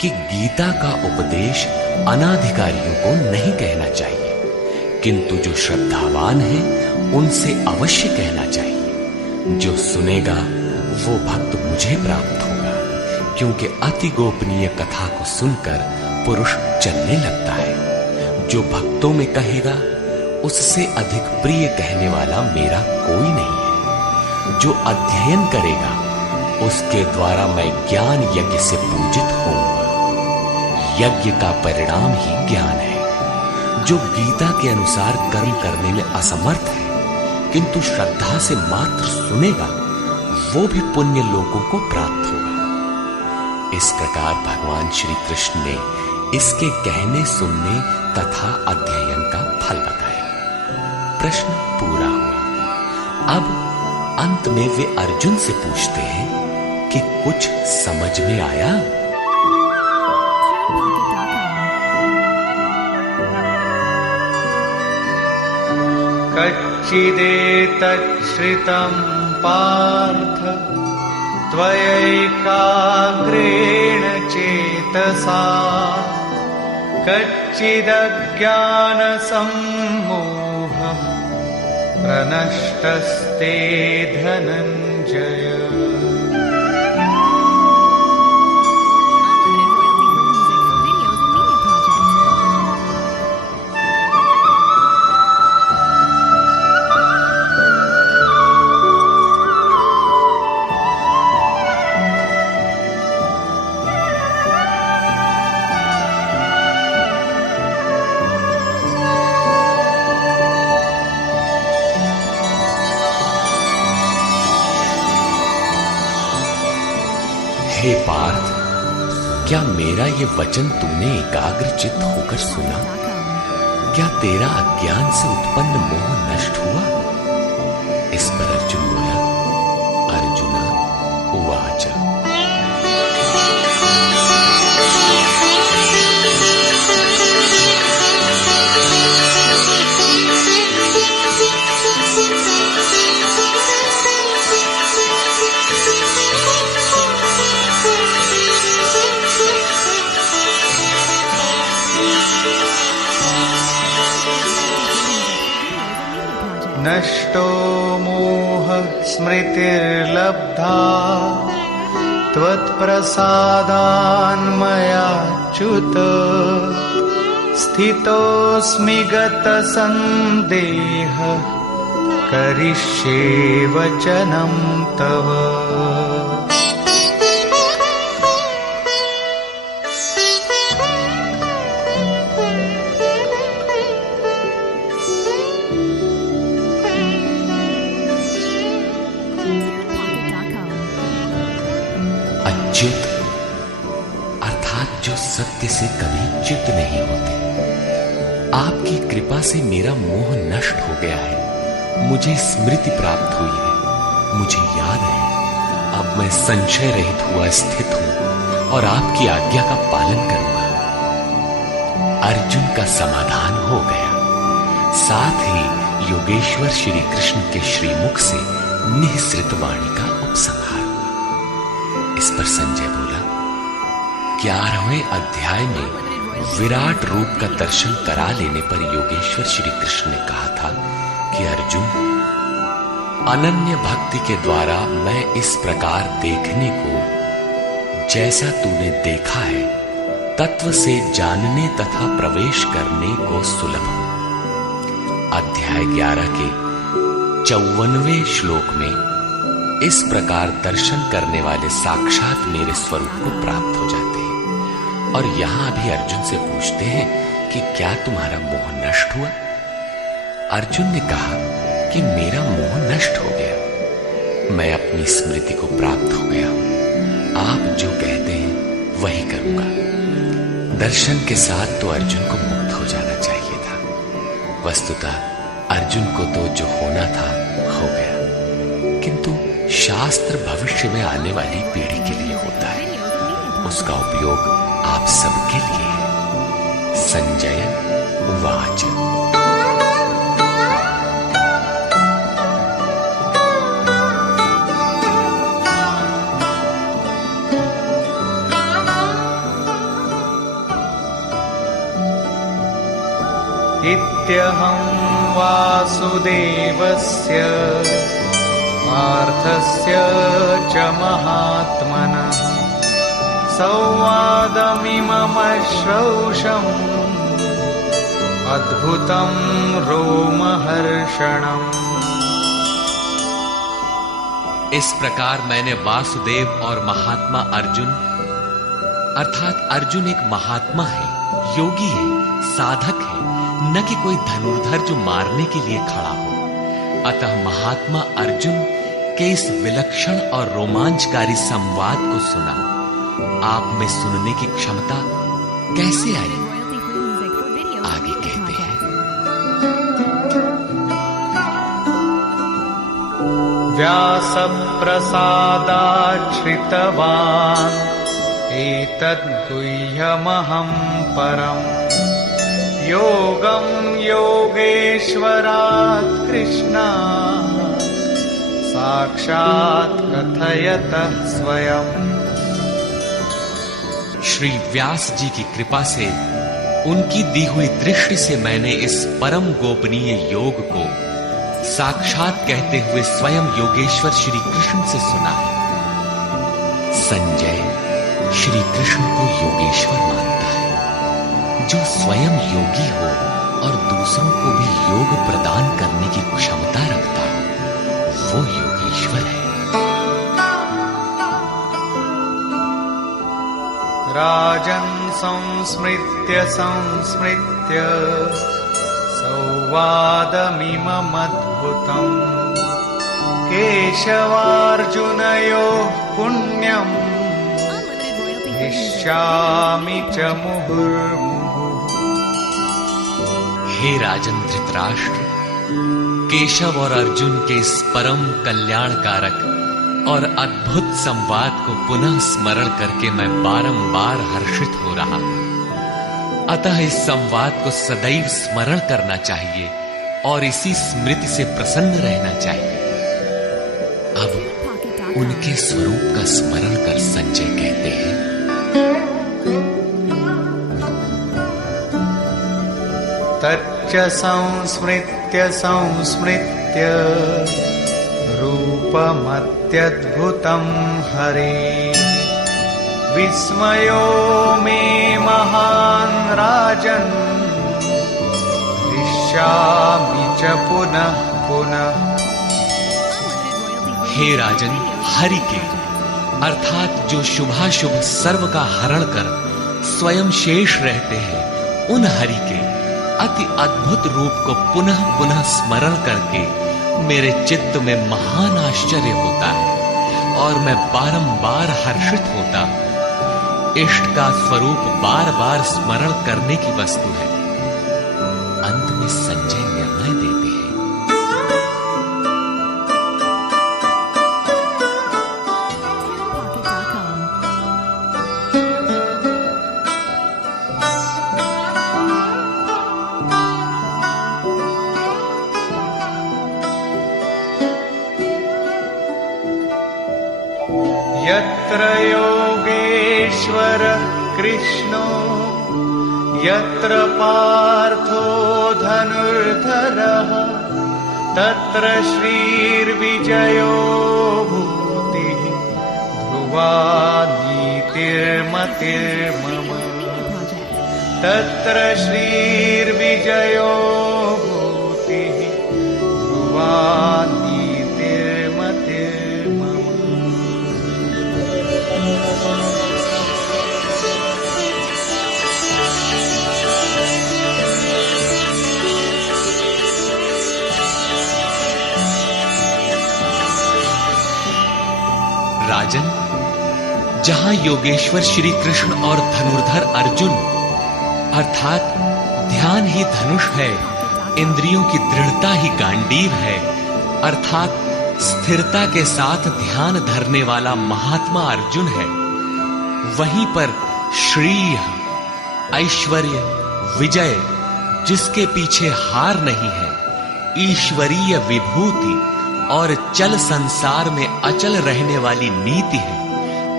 कि गीता का उपदेश अनाधिकारियों को नहीं कहना चाहिए, किंतु जो श्रद्धावान है उनसे अवश्य कहना चाहिए। जो सुनेगा वो भक्त मुझे प्राप्त होगा, क्योंकि अति गोपनीय कथा को सुनकर पुरुष चलने लगता है। जो भक्तों में कहेगा उससे अधिक प्रिय कहने वाला मेरा कोई नहीं है। जो अध्ययन करेगा उसके द्वारा मैं ज्ञान यज्ञ से पूजित होऊंगा। यज्ञ का परिणाम ही ज्ञान है। जो गीता के अनुसार कर्म करने में असमर्थ है किंतु श्रद्धा से मात्र सुनेगा, वो भी पुण्य लोकों को प्राप्त होगा। इस प्रकार भगवान श्री कृष्ण ने इसके कहने सुनने तथा अध्ययन का फल बताया। प्रश्न पूरा हुआ। अब अंत में वे अर्जुन से पूछते हैं कि कुछ समझ में आया? कच्चिदेतच्छ्रितं पार्थ त्वयैकाग्रेण चेतसा कच्चिदज्ञानसम्मोहः प्रनष्टस्ते धनञ्जय। हे पार्थ, क्या मेरा ये वचन तूने एकाग्र चित्त होकर सुना? क्या तेरा अज्ञान से उत्पन्न मोह नष्ट हुआ? इस पर अर्जुन बोला, अर्जुना उवाच। नष्टो मोहः स्मृतिर्लब्धा त्वत्प्रसादान्मयाच्युत स्थितोऽस्मि गतसन्देहः करिष्ये वचनं तव। अच्युत अर्थात जो सत्य से कभी च्युत नहीं होते, आपकी कृपा से मेरा मोह नष्ट हो गया है, मुझे स्मृति प्राप्त हुई है, मुझे याद है अब मैं संशय रहित हुआ स्थित हूं और आपकी आज्ञा का पालन करूंगा। अर्जुन का समाधान हो गया। साथ ही योगेश्वर श्री कृष्ण के श्रीमुख से निःसृत वाणी का उपसंहार हुआ। इस पर संजय बोला, 11वें अध्याय में विराट रूप का दर्शन करा लेने पर योगेश्वर श्री कृष्ण ने कहा था कि अर्जुन, अनन्य भक्ति के द्वारा मैं इस प्रकार देखने को, जैसा तूने देखा है, तत्व से जानने तथा प्रवेश करने को सुलभ हूं। अध्याय 11 के 54वें श्लोक में इस प्रकार दर्शन करने वाले साक्षात मेरे स्वरूप को प्राप्त हो जाते हैं। और यहां भी अर्जुन से पूछते हैं कि क्या तुम्हारा मोह नष्ट हुआ? अर्जुन ने कहा कि मेरा मोह नष्ट हो गया, मैं अपनी स्मृति को प्राप्त हो गया हूं, आप जो कहते हैं वही करूंगा। दर्शन के साथ तो अर्जुन को मुक्त हो जाना चाहिए था। वस्तुतः अर्जुन को तो जो होना था हो गया, किंतु शास्त्र भविष्य में आने वाली पीढ़ी के लिए होता है, उसका उपयोग आप सबके लिए है। संजय उवाच। इत्यहं वासुदेवस्य पार्थस्य च महात्मनः संवादमिममश्रौषम् अद्भुतं रोमहर्षणम्। इस प्रकार मैंने वासुदेव और महात्मा अर्जुन, अर्थात अर्जुन एक महात्मा है, योगी है, साधक है, न कि कोई धनुर्धर जो मारने के लिए खड़ा हो। अतः महात्मा अर्जुन के इस विलक्षण और रोमांचकारी संवाद को सुना। आप में सुनने की क्षमता कैसे आई? आगे कहते हैं, व्यासप्रसादाच्छ्रितवान् एतद्गुह्यमहं परम् योगं योगेश्वरात् कृष्णात् साक्षात् कथयतः स्वयं। श्री व्यास जी की कृपा से उनकी दी हुई दृष्टि से मैंने इस परम गोपनीय योग को साक्षात कहते हुए स्वयं योगेश्वर श्री कृष्ण से सुना है। संजय श्री कृष्ण को योगेश्वर मानता है। जो स्वयं योगी हो और दूसरों को भी योग प्रदान करने की क्षमता रखता हो, वो योगेश्वर है। राजन् संस्मृत्य संस्मृत्य संवादमिममद्भुतम् केशवार्जुनयोः पुण्यम् इष्यामि च मुहुर्मुहुः। हे राजन धृतराष्ट्र, केशव और अर्जुन के इस परम कल्याणकारक और अद्भुत संवाद को पुनः स्मरण करके मैं बारंबार हर्षित हो रहा हूं। अतः इस संवाद को सदैव स्मरण करना चाहिए और इसी स्मृति से प्रसन्न रहना चाहिए। अब उनके स्वरूप का स्मरण कर संजय कहते हैं, तच्च संस्मृत्य संस्मृत्य रूपमत्यद्भुतं हरे विस्मयो मे महान् राजन् हृष्यामि च पुनः पुनः। हे राजन, हरि के अर्थात जो शुभाशुभ सर्व का हरण कर स्वयं शेष रहते हैं, उन हरि के अति अद्भुत रूप को पुनः पुनः स्मरण करके मेरे चित्त में महान आश्चर्य होता है और मैं बारंबार हर्षित होता हूं। इष्ट का स्वरूप बार बार स्मरण करने की वस्तु है। में संजय निर्णय देते हैं। यत्र योगेश्वर कृष्णो यत्र पार्थो धनुर्धरः तत्र श्रीर्विजयो भूतिः ध्रुवा नीतिर्मतिर्मम। तत्र श्रीर्विजयो भूतिः ध्रुवा राजन, जहां योगेश्वर श्री कृष्ण और धनुर्धर अर्जुन अर्थात ध्यान ही धनुष है, इंद्रियों की दृढ़ता ही गांडीव है, अर्थात स्थिरता के साथ ध्यान धरने वाला महात्मा अर्जुन है, वहीं पर श्री ऐश्वर्य विजय जिसके पीछे हार नहीं है, ईश्वरीय विभूति और चल संसार में अचल रहने वाली नीति है,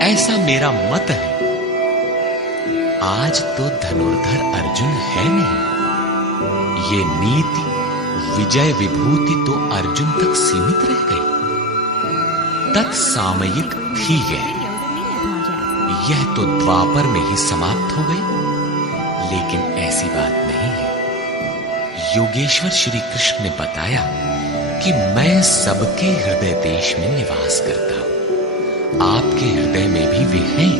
ऐसा मेरा मत है। आज तो धनुर्धर अर्जुन है नहीं, ये नीति विजय विभूति तो अर्जुन तक सीमित रह गई, तत्सामयिक थी यह तो द्वापर में ही समाप्त हो गई। लेकिन ऐसी बात नहीं है। योगेश्वर श्री कृष्ण ने बताया कि मैं सबके हृदय देश में निवास करता हूं, आपके हृदय में भी वे हैं।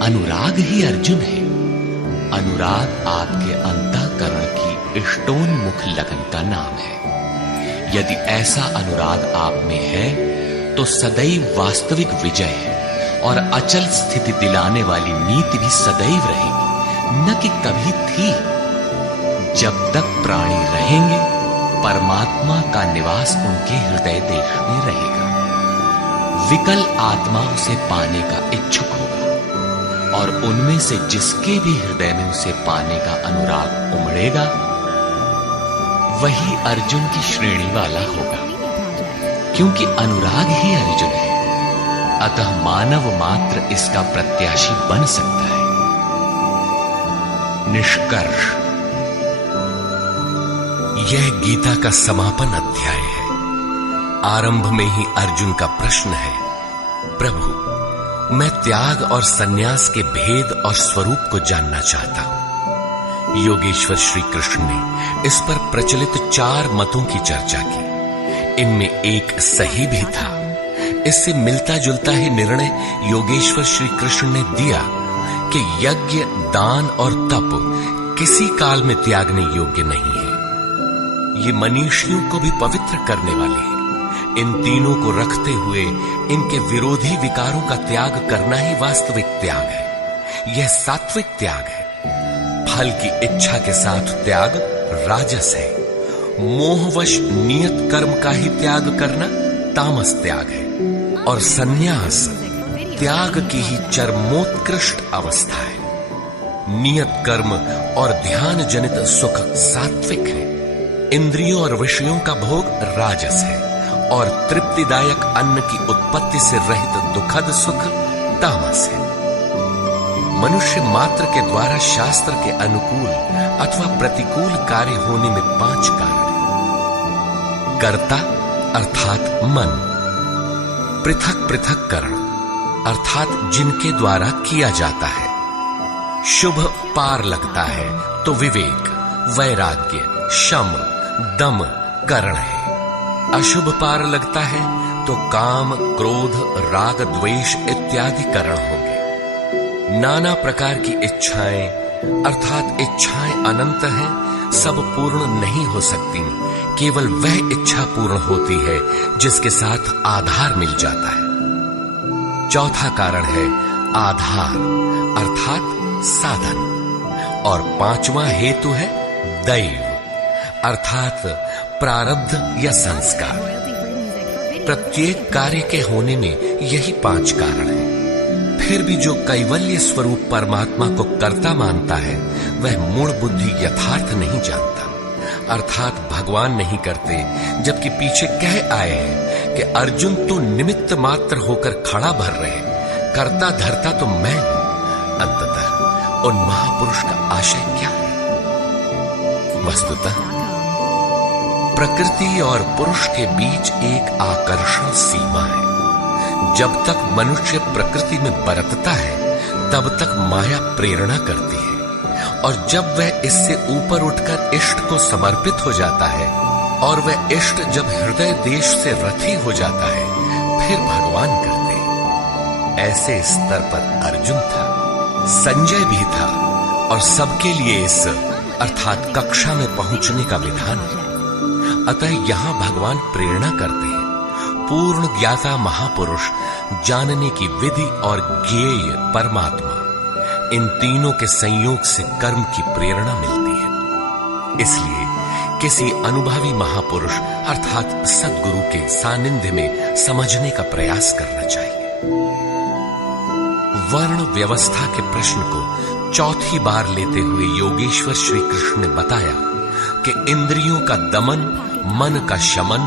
अनुराग ही अर्जुन है। अनुराग आपके अंतःकरण की इष्टोन्मुख लगन का नाम है। यदि ऐसा अनुराग आप में है तो सदैव वास्तविक विजय है और अचल स्थिति दिलाने वाली नीति भी सदैव रहेगी, न कि कभी थी। जब तक प्राणी रहेंगे परमात्मा का निवास उनके हृदय देश में रहेगा। विकल आत्मा उसे पाने का इच्छुक होगा और उनमें से जिसके भी हृदय में उसे पाने का अनुराग उमड़ेगा वही अर्जुन की श्रेणी वाला होगा, क्योंकि अनुराग ही अर्जुन है। अतः मानव मात्र इसका प्रत्याशी बन सकता है। निष्कर्ष, यह गीता का समापन अध्याय है। आरंभ में ही अर्जुन का प्रश्न है, प्रभु मैं त्याग और सन्यास के भेद और स्वरूप को जानना चाहता हूं। योगेश्वर श्री कृष्ण ने इस पर प्रचलित 4 मतों की चर्चा की। इनमें एक सही भी था। इससे मिलता जुलता ही निर्णय योगेश्वर श्री कृष्ण ने दिया कि यज्ञ, दान और तप किसी काल में त्यागने योग्य नहीं है। ये मनीषियों को भी पवित्र करने वाले हैं। इन तीनों को रखते हुए इनके विरोधी विकारों का त्याग करना ही वास्तविक त्याग है। यह सात्विक त्याग है। फल की इच्छा के साथ त्याग राजस है। मोहवश नियत कर्म का ही त्याग करना तामस त्याग है। और सन्यास त्याग की ही चरमोत्कृष्ट अवस्था है। नियत कर्म और ध्यान जनित सुख सात्विक है। इंद्रियों और विषयों का भोग राजस है और तृप्तिदायक अन्न की उत्पत्ति से रहित दुखद सुख तामस है। मनुष्य मात्र के द्वारा शास्त्र के अनुकूल अथवा प्रतिकूल कार्य होने में 5 कारण हैं। कर्ता अर्थात मन, पृथक पृथक करण अर्थात जिनके द्वारा किया जाता है। शुभ पार लगता है तो विवेक, वैराग्य, शम, दम करण है। अशुभ पार लगता है तो काम, क्रोध, राग, द्वेष इत्यादि करण होंगे। नाना प्रकार की इच्छाएं अर्थात इच्छाएं अनंत हैं, सब पूर्ण नहीं हो सकती। केवल वह इच्छा पूर्ण होती है जिसके साथ आधार मिल जाता है। चौथा कारण है आधार अर्थात साधन। और 5वां हेतु है दैव अर्थात प्रारब्ध या संस्कार। प्रत्येक कार्य के होने में यही 5 कारण हैं। फिर भी जो कैवल्य स्वरूप परमात्मा को कर्ता मानता है वह मूल बुद्धि यथार्थ नहीं जानता, अर्थात भगवान नहीं करते, जबकि पीछे कह आए हैं कि अर्जुन तू निमित्त मात्र होकर खड़ा भर रहे, कर्ता धर्ता तो मैं हूं। अंततः उन महापुरुष का आशय क्या है? वस्तुतः प्रकृति और पुरुष के बीच एक आकर्षण सीमा है। जब तक मनुष्य प्रकृति में बरतता है तब तक माया प्रेरणा करती है, और जब वह इससे ऊपर उठकर इष्ट को समर्पित हो जाता है और वह इष्ट जब हृदय देश से रथी हो जाता है फिर भगवान करते हैं। ऐसे स्तर पर अर्जुन था, संजय भी था, और सबके लिए इस अर्थात कक्षा में पहुंचने का विधान है। अतः यहां भगवान प्रेरणा करते हैं। पूर्ण ज्ञाता महापुरुष, जानने की विधि और ज्ञेय परमात्मा, इन तीनों के संयोग से कर्म की प्रेरणा मिलती है। इसलिए किसी अनुभवी महापुरुष अर्थात सद्गुरु के सानिध्य में समझने का प्रयास करना चाहिए। वर्ण व्यवस्था के प्रश्न को चौथी बार लेते हुए योगेश्वर श्री कृष्ण ने बताया कि इंद्रियों का दमन, मन का शमन,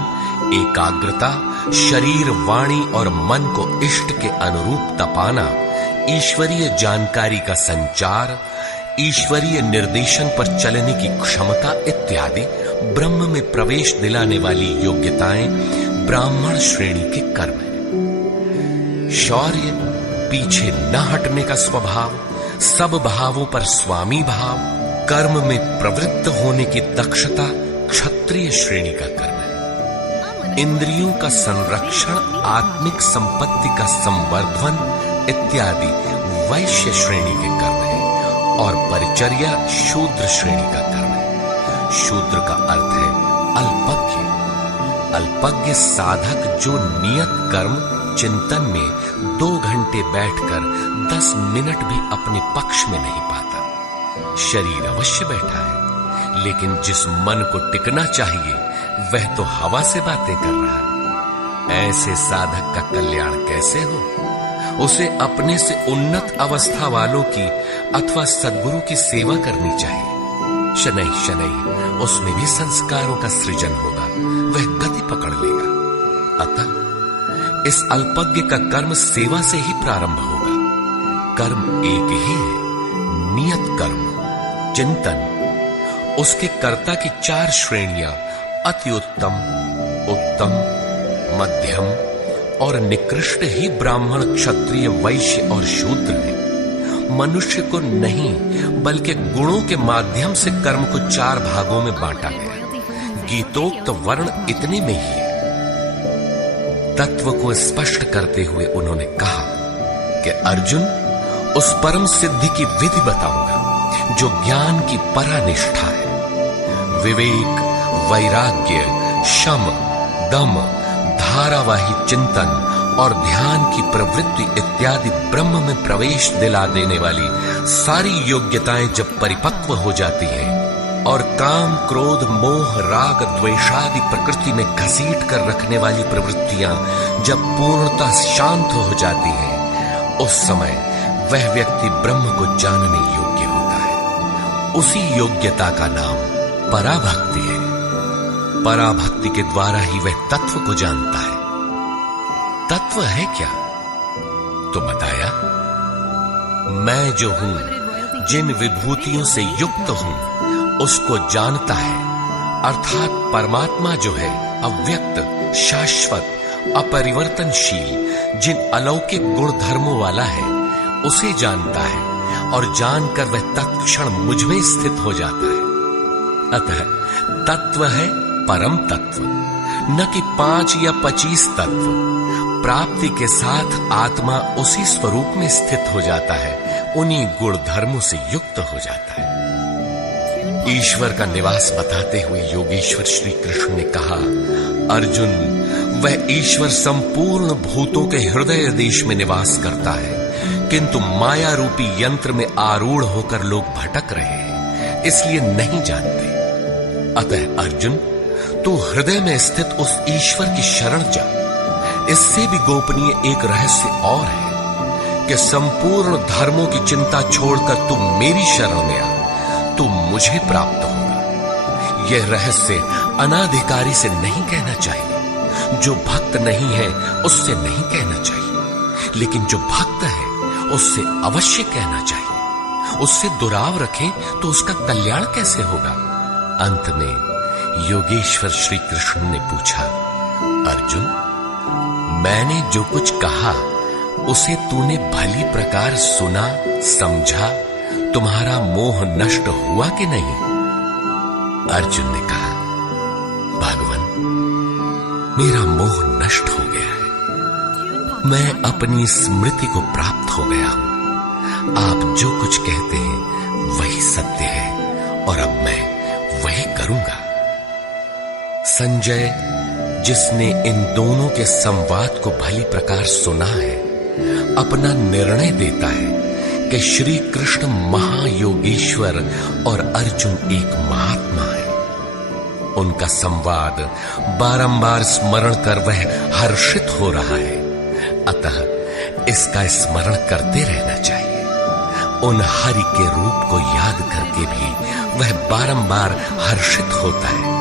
एकाग्रता, शरीर, वाणी और मन को इष्ट के अनुरूप तपाना, ईश्वरीय जानकारी का संचार, ईश्वरीय निर्देशन पर चलने की क्षमता इत्यादि ब्रह्म में प्रवेश दिलाने वाली योग्यताएं ब्राह्मण श्रेणी के कर्म हैं। शौर्य, पीछे न हटने का स्वभाव, सब भावों पर स्वामी भाव, कर्म में प्रवृत्त होने की दक्षता क्षत्रिय श्रेणी का कर्म है। इंद्रियों का संरक्षण, आत्मिक संपत्ति का संवर्धन इत्यादि वैश्य श्रेणी के कर्म है, और परिचर्या शूद्र श्रेणी का कर्म है। शूद्र का अर्थ है अल्पज्ञ। अल्पज्ञ साधक जो नियत कर्म चिंतन में 2 घंटे बैठकर 10 मिनट भी अपने पक्ष में नहीं पाता। शरीर अवश्य बैठा है, लेकिन जिस मन को टिकना चाहिए वह तो हवा से बातें कर रहा है। ऐसे साधक का कल्याण कैसे हो? उसे अपने से उन्नत अवस्था वालों की अथवा सद्गुरु की सेवा करनी चाहिए। शनैः शनैः उसमें भी संस्कारों का सृजन होगा, वह गति पकड़ लेगा। अतः इस अल्पज्ञ का कर्म सेवा से ही प्रारंभ होगा। कर्म एक ही है, नियत कर्म, चिंतन। उसके कर्ता की 4 श्रेणियां अति उत्तम, उत्तम, मध्यम और निकृष्ट ही ब्राह्मण, क्षत्रिय, वैश्य और शूद्र है। मनुष्य को नहीं बल्कि गुणों के माध्यम से कर्म को 4 भागों में बांटा गया। गीतोक्त वर्ण इतने में ही है। तत्व को स्पष्ट करते हुए उन्होंने कहा कि अर्जुन, उस परम सिद्धि की विधि बताऊंगा जो ज्ञान की परानिष्ठा है। विवेक, वैराग्य, शम, दम, धारावाही चिंतन और ध्यान की प्रवृत्ति इत्यादि ब्रह्म में प्रवेश दिला देने वाली सारी योग्यताएं जब परिपक्व हो जाती हैं और काम, क्रोध, मोह, राग, द्वेषादि प्रकृति में घसीट कर रखने वाली प्रवृत्तियां जब पूर्णतः शांत हो जाती हैं, उस समय वह व्यक्ति ब्रह्म को जानने योग्य होता है। उसी योग्यता का नाम पराभक्ति है। पराभक्ति के द्वारा ही वह तत्व को जानता है। तत्व है क्या? तो बताया, मैं जो हूं, जिन विभूतियों से युक्त हूं, उसको जानता है। अर्थात परमात्मा जो है अव्यक्त, शाश्वत, अपरिवर्तनशील, जिन अलौकिक गुण धर्मों वाला है, उसे जानता है और जानकर वह तत्क्षण मुझ में स्थित हो जाता है। अतः तत्व है परम तत्व, न कि 5 या 25 तत्व। प्राप्ति के साथ आत्मा उसी स्वरूप में स्थित हो जाता है, उन्हीं गुण धर्मों से युक्त हो जाता है। ईश्वर का निवास बताते हुए योगेश्वर श्री कृष्ण ने कहा, अर्जुन, वह ईश्वर संपूर्ण भूतों के हृदय देश में निवास करता है, किंतु माया रूपी यंत्र में आरूढ़ होकर लोग भटक रहे हैं, इसलिए नहीं जानते। अतः अर्जुन, तू हृदय में स्थित उस ईश्वर की शरण जा। इससे भी गोपनीय एक रहस्य और है कि संपूर्ण धर्मों की चिंता छोड़कर तू मेरी शरण में आ, तू मुझे प्राप्त होगा। यह रहस्य अनाधिकारी से नहीं कहना चाहिए, जो भक्त नहीं है उससे नहीं कहना चाहिए, लेकिन जो भक्त है उससे अवश्य कहना चाहिए। उससे दुराव रखें तो उसका कल्याण कैसे होगा? अंत में योगेश्वर श्री कृष्ण ने पूछा, अर्जुन, मैंने जो कुछ कहा उसे तूने भली प्रकार सुना, समझा? तुम्हारा मोह नष्ट हुआ कि नहीं? अर्जुन ने कहा, भगवान, मेरा मोह नष्ट हो गया है। मैं अपनी स्मृति को प्राप्त हो गया हूं। आप जो कुछ कहते हैं वही सत्य है और अब मैं वही करूंगा। संजय, जिसने इन दोनों के संवाद को भली प्रकार सुना है, अपना निर्णय देता है कि श्री कृष्ण महायोगेश्वर और अर्जुन एक महात्मा है। उनका संवाद बारंबार स्मरण कर वह हर्षित हो रहा है, अतः इसका स्मरण करते रहना चाहिए। उन हरि के रूप को याद करके भी वह बारंबार हर्षित होता है,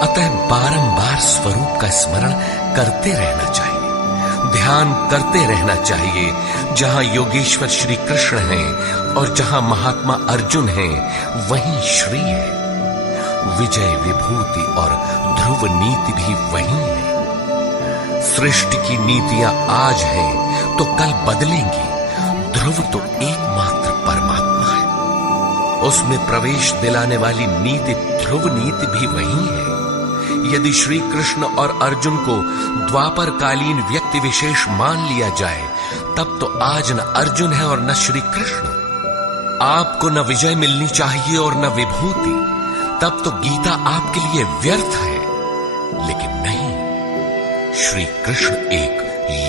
अतः बारंबार स्वरूप का स्मरण करते रहना चाहिए। ध्यान करते रहना चाहिए। जहां योगेश्वर श्री कृष्ण हैं और जहां महात्मा अर्जुन हैं, वहीं श्री है। विजय, विभूति और ध्रुव नीति भी वही है। सृष्टि की नीतियां आज हैं तो कल बदलेंगी। ध्रुव तो एकमात्र परमात्मा है। उसमें प्रवेश दिलाने वाली नीति ध्रुव नीति भी वही है। यदि श्री कृष्ण और अर्जुन को द्वापर कालीन व्यक्ति विशेष मान लिया जाए, तब तो आज न अर्जुन है और न श्री कृष्ण। आपको न विजय मिलनी चाहिए और न विभूति, तब तो गीता आपके लिए व्यर्थ है। लेकिन नहीं, श्री कृष्ण एक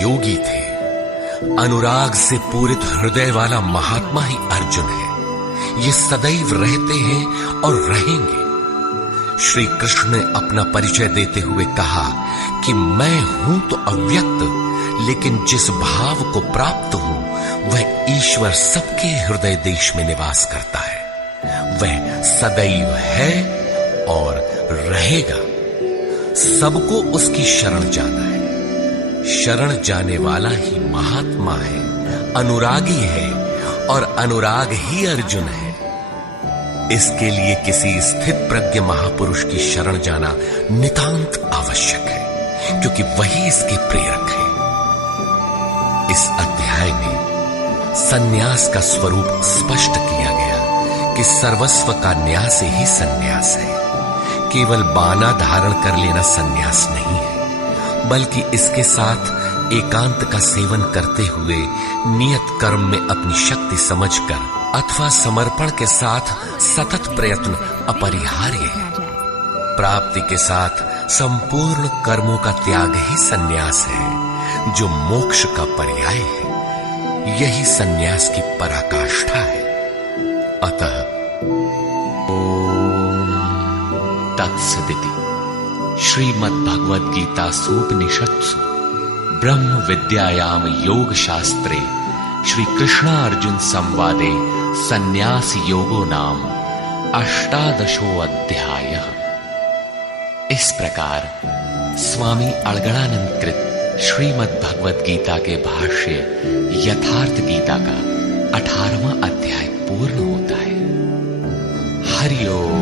योगी थे। अनुराग से पूरित हृदय वाला महात्मा ही अर्जुन है। ये सदैव रहते हैं और रहेंगे। श्री कृष्ण ने अपना परिचय देते हुए कहा कि मैं हूं तो अव्यक्त, लेकिन जिस भाव को प्राप्त हूं वह ईश्वर सबके हृदय देश में निवास करता है। वह सदैव है और रहेगा। सबको उसकी शरण जाना है। शरण जाने वाला ही महात्मा है, अनुरागी है, और अनुराग ही अर्जुन है। इसके लिए किसी स्थित प्रज्ञ महापुरुष की शरण जाना नितांत आवश्यक है, क्योंकि वही इसके प्रेरक है। इस अध्याय में सन्यास का स्वरूप स्पष्ट किया गया कि सर्वस्व का न्यास ही सन्यास है। केवल बाना धारण कर लेना सन्यास नहीं है, बल्कि इसके साथ एकांत का सेवन करते हुए नियत कर्म में अपनी शक्ति समझकर अथवा समर्पण के साथ सतत प्रयत्न अपरिहार्य है। प्राप्ति के साथ संपूर्ण कर्मों का त्याग ही सन्यास है, जो मोक्ष का पर्याय है। यही सन्यास की पराकाष्ठा है। अतः ओम तत्सदिति श्रीमद्भगवद्गीतासूपनिषत्सु ब्रह्म विद्यायाम योग शास्त्रे श्री कृष्णार्जुन संवादे संन्यास योगो नाम 18 अध्यायः। इस प्रकार स्वामी अड़गड़ानंद कृत श्रीमद्भगवद्गीता के भाष्य यथार्थ गीता का 18वां अध्याय पूर्ण होता है। हरि ओम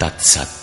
तत्सत्।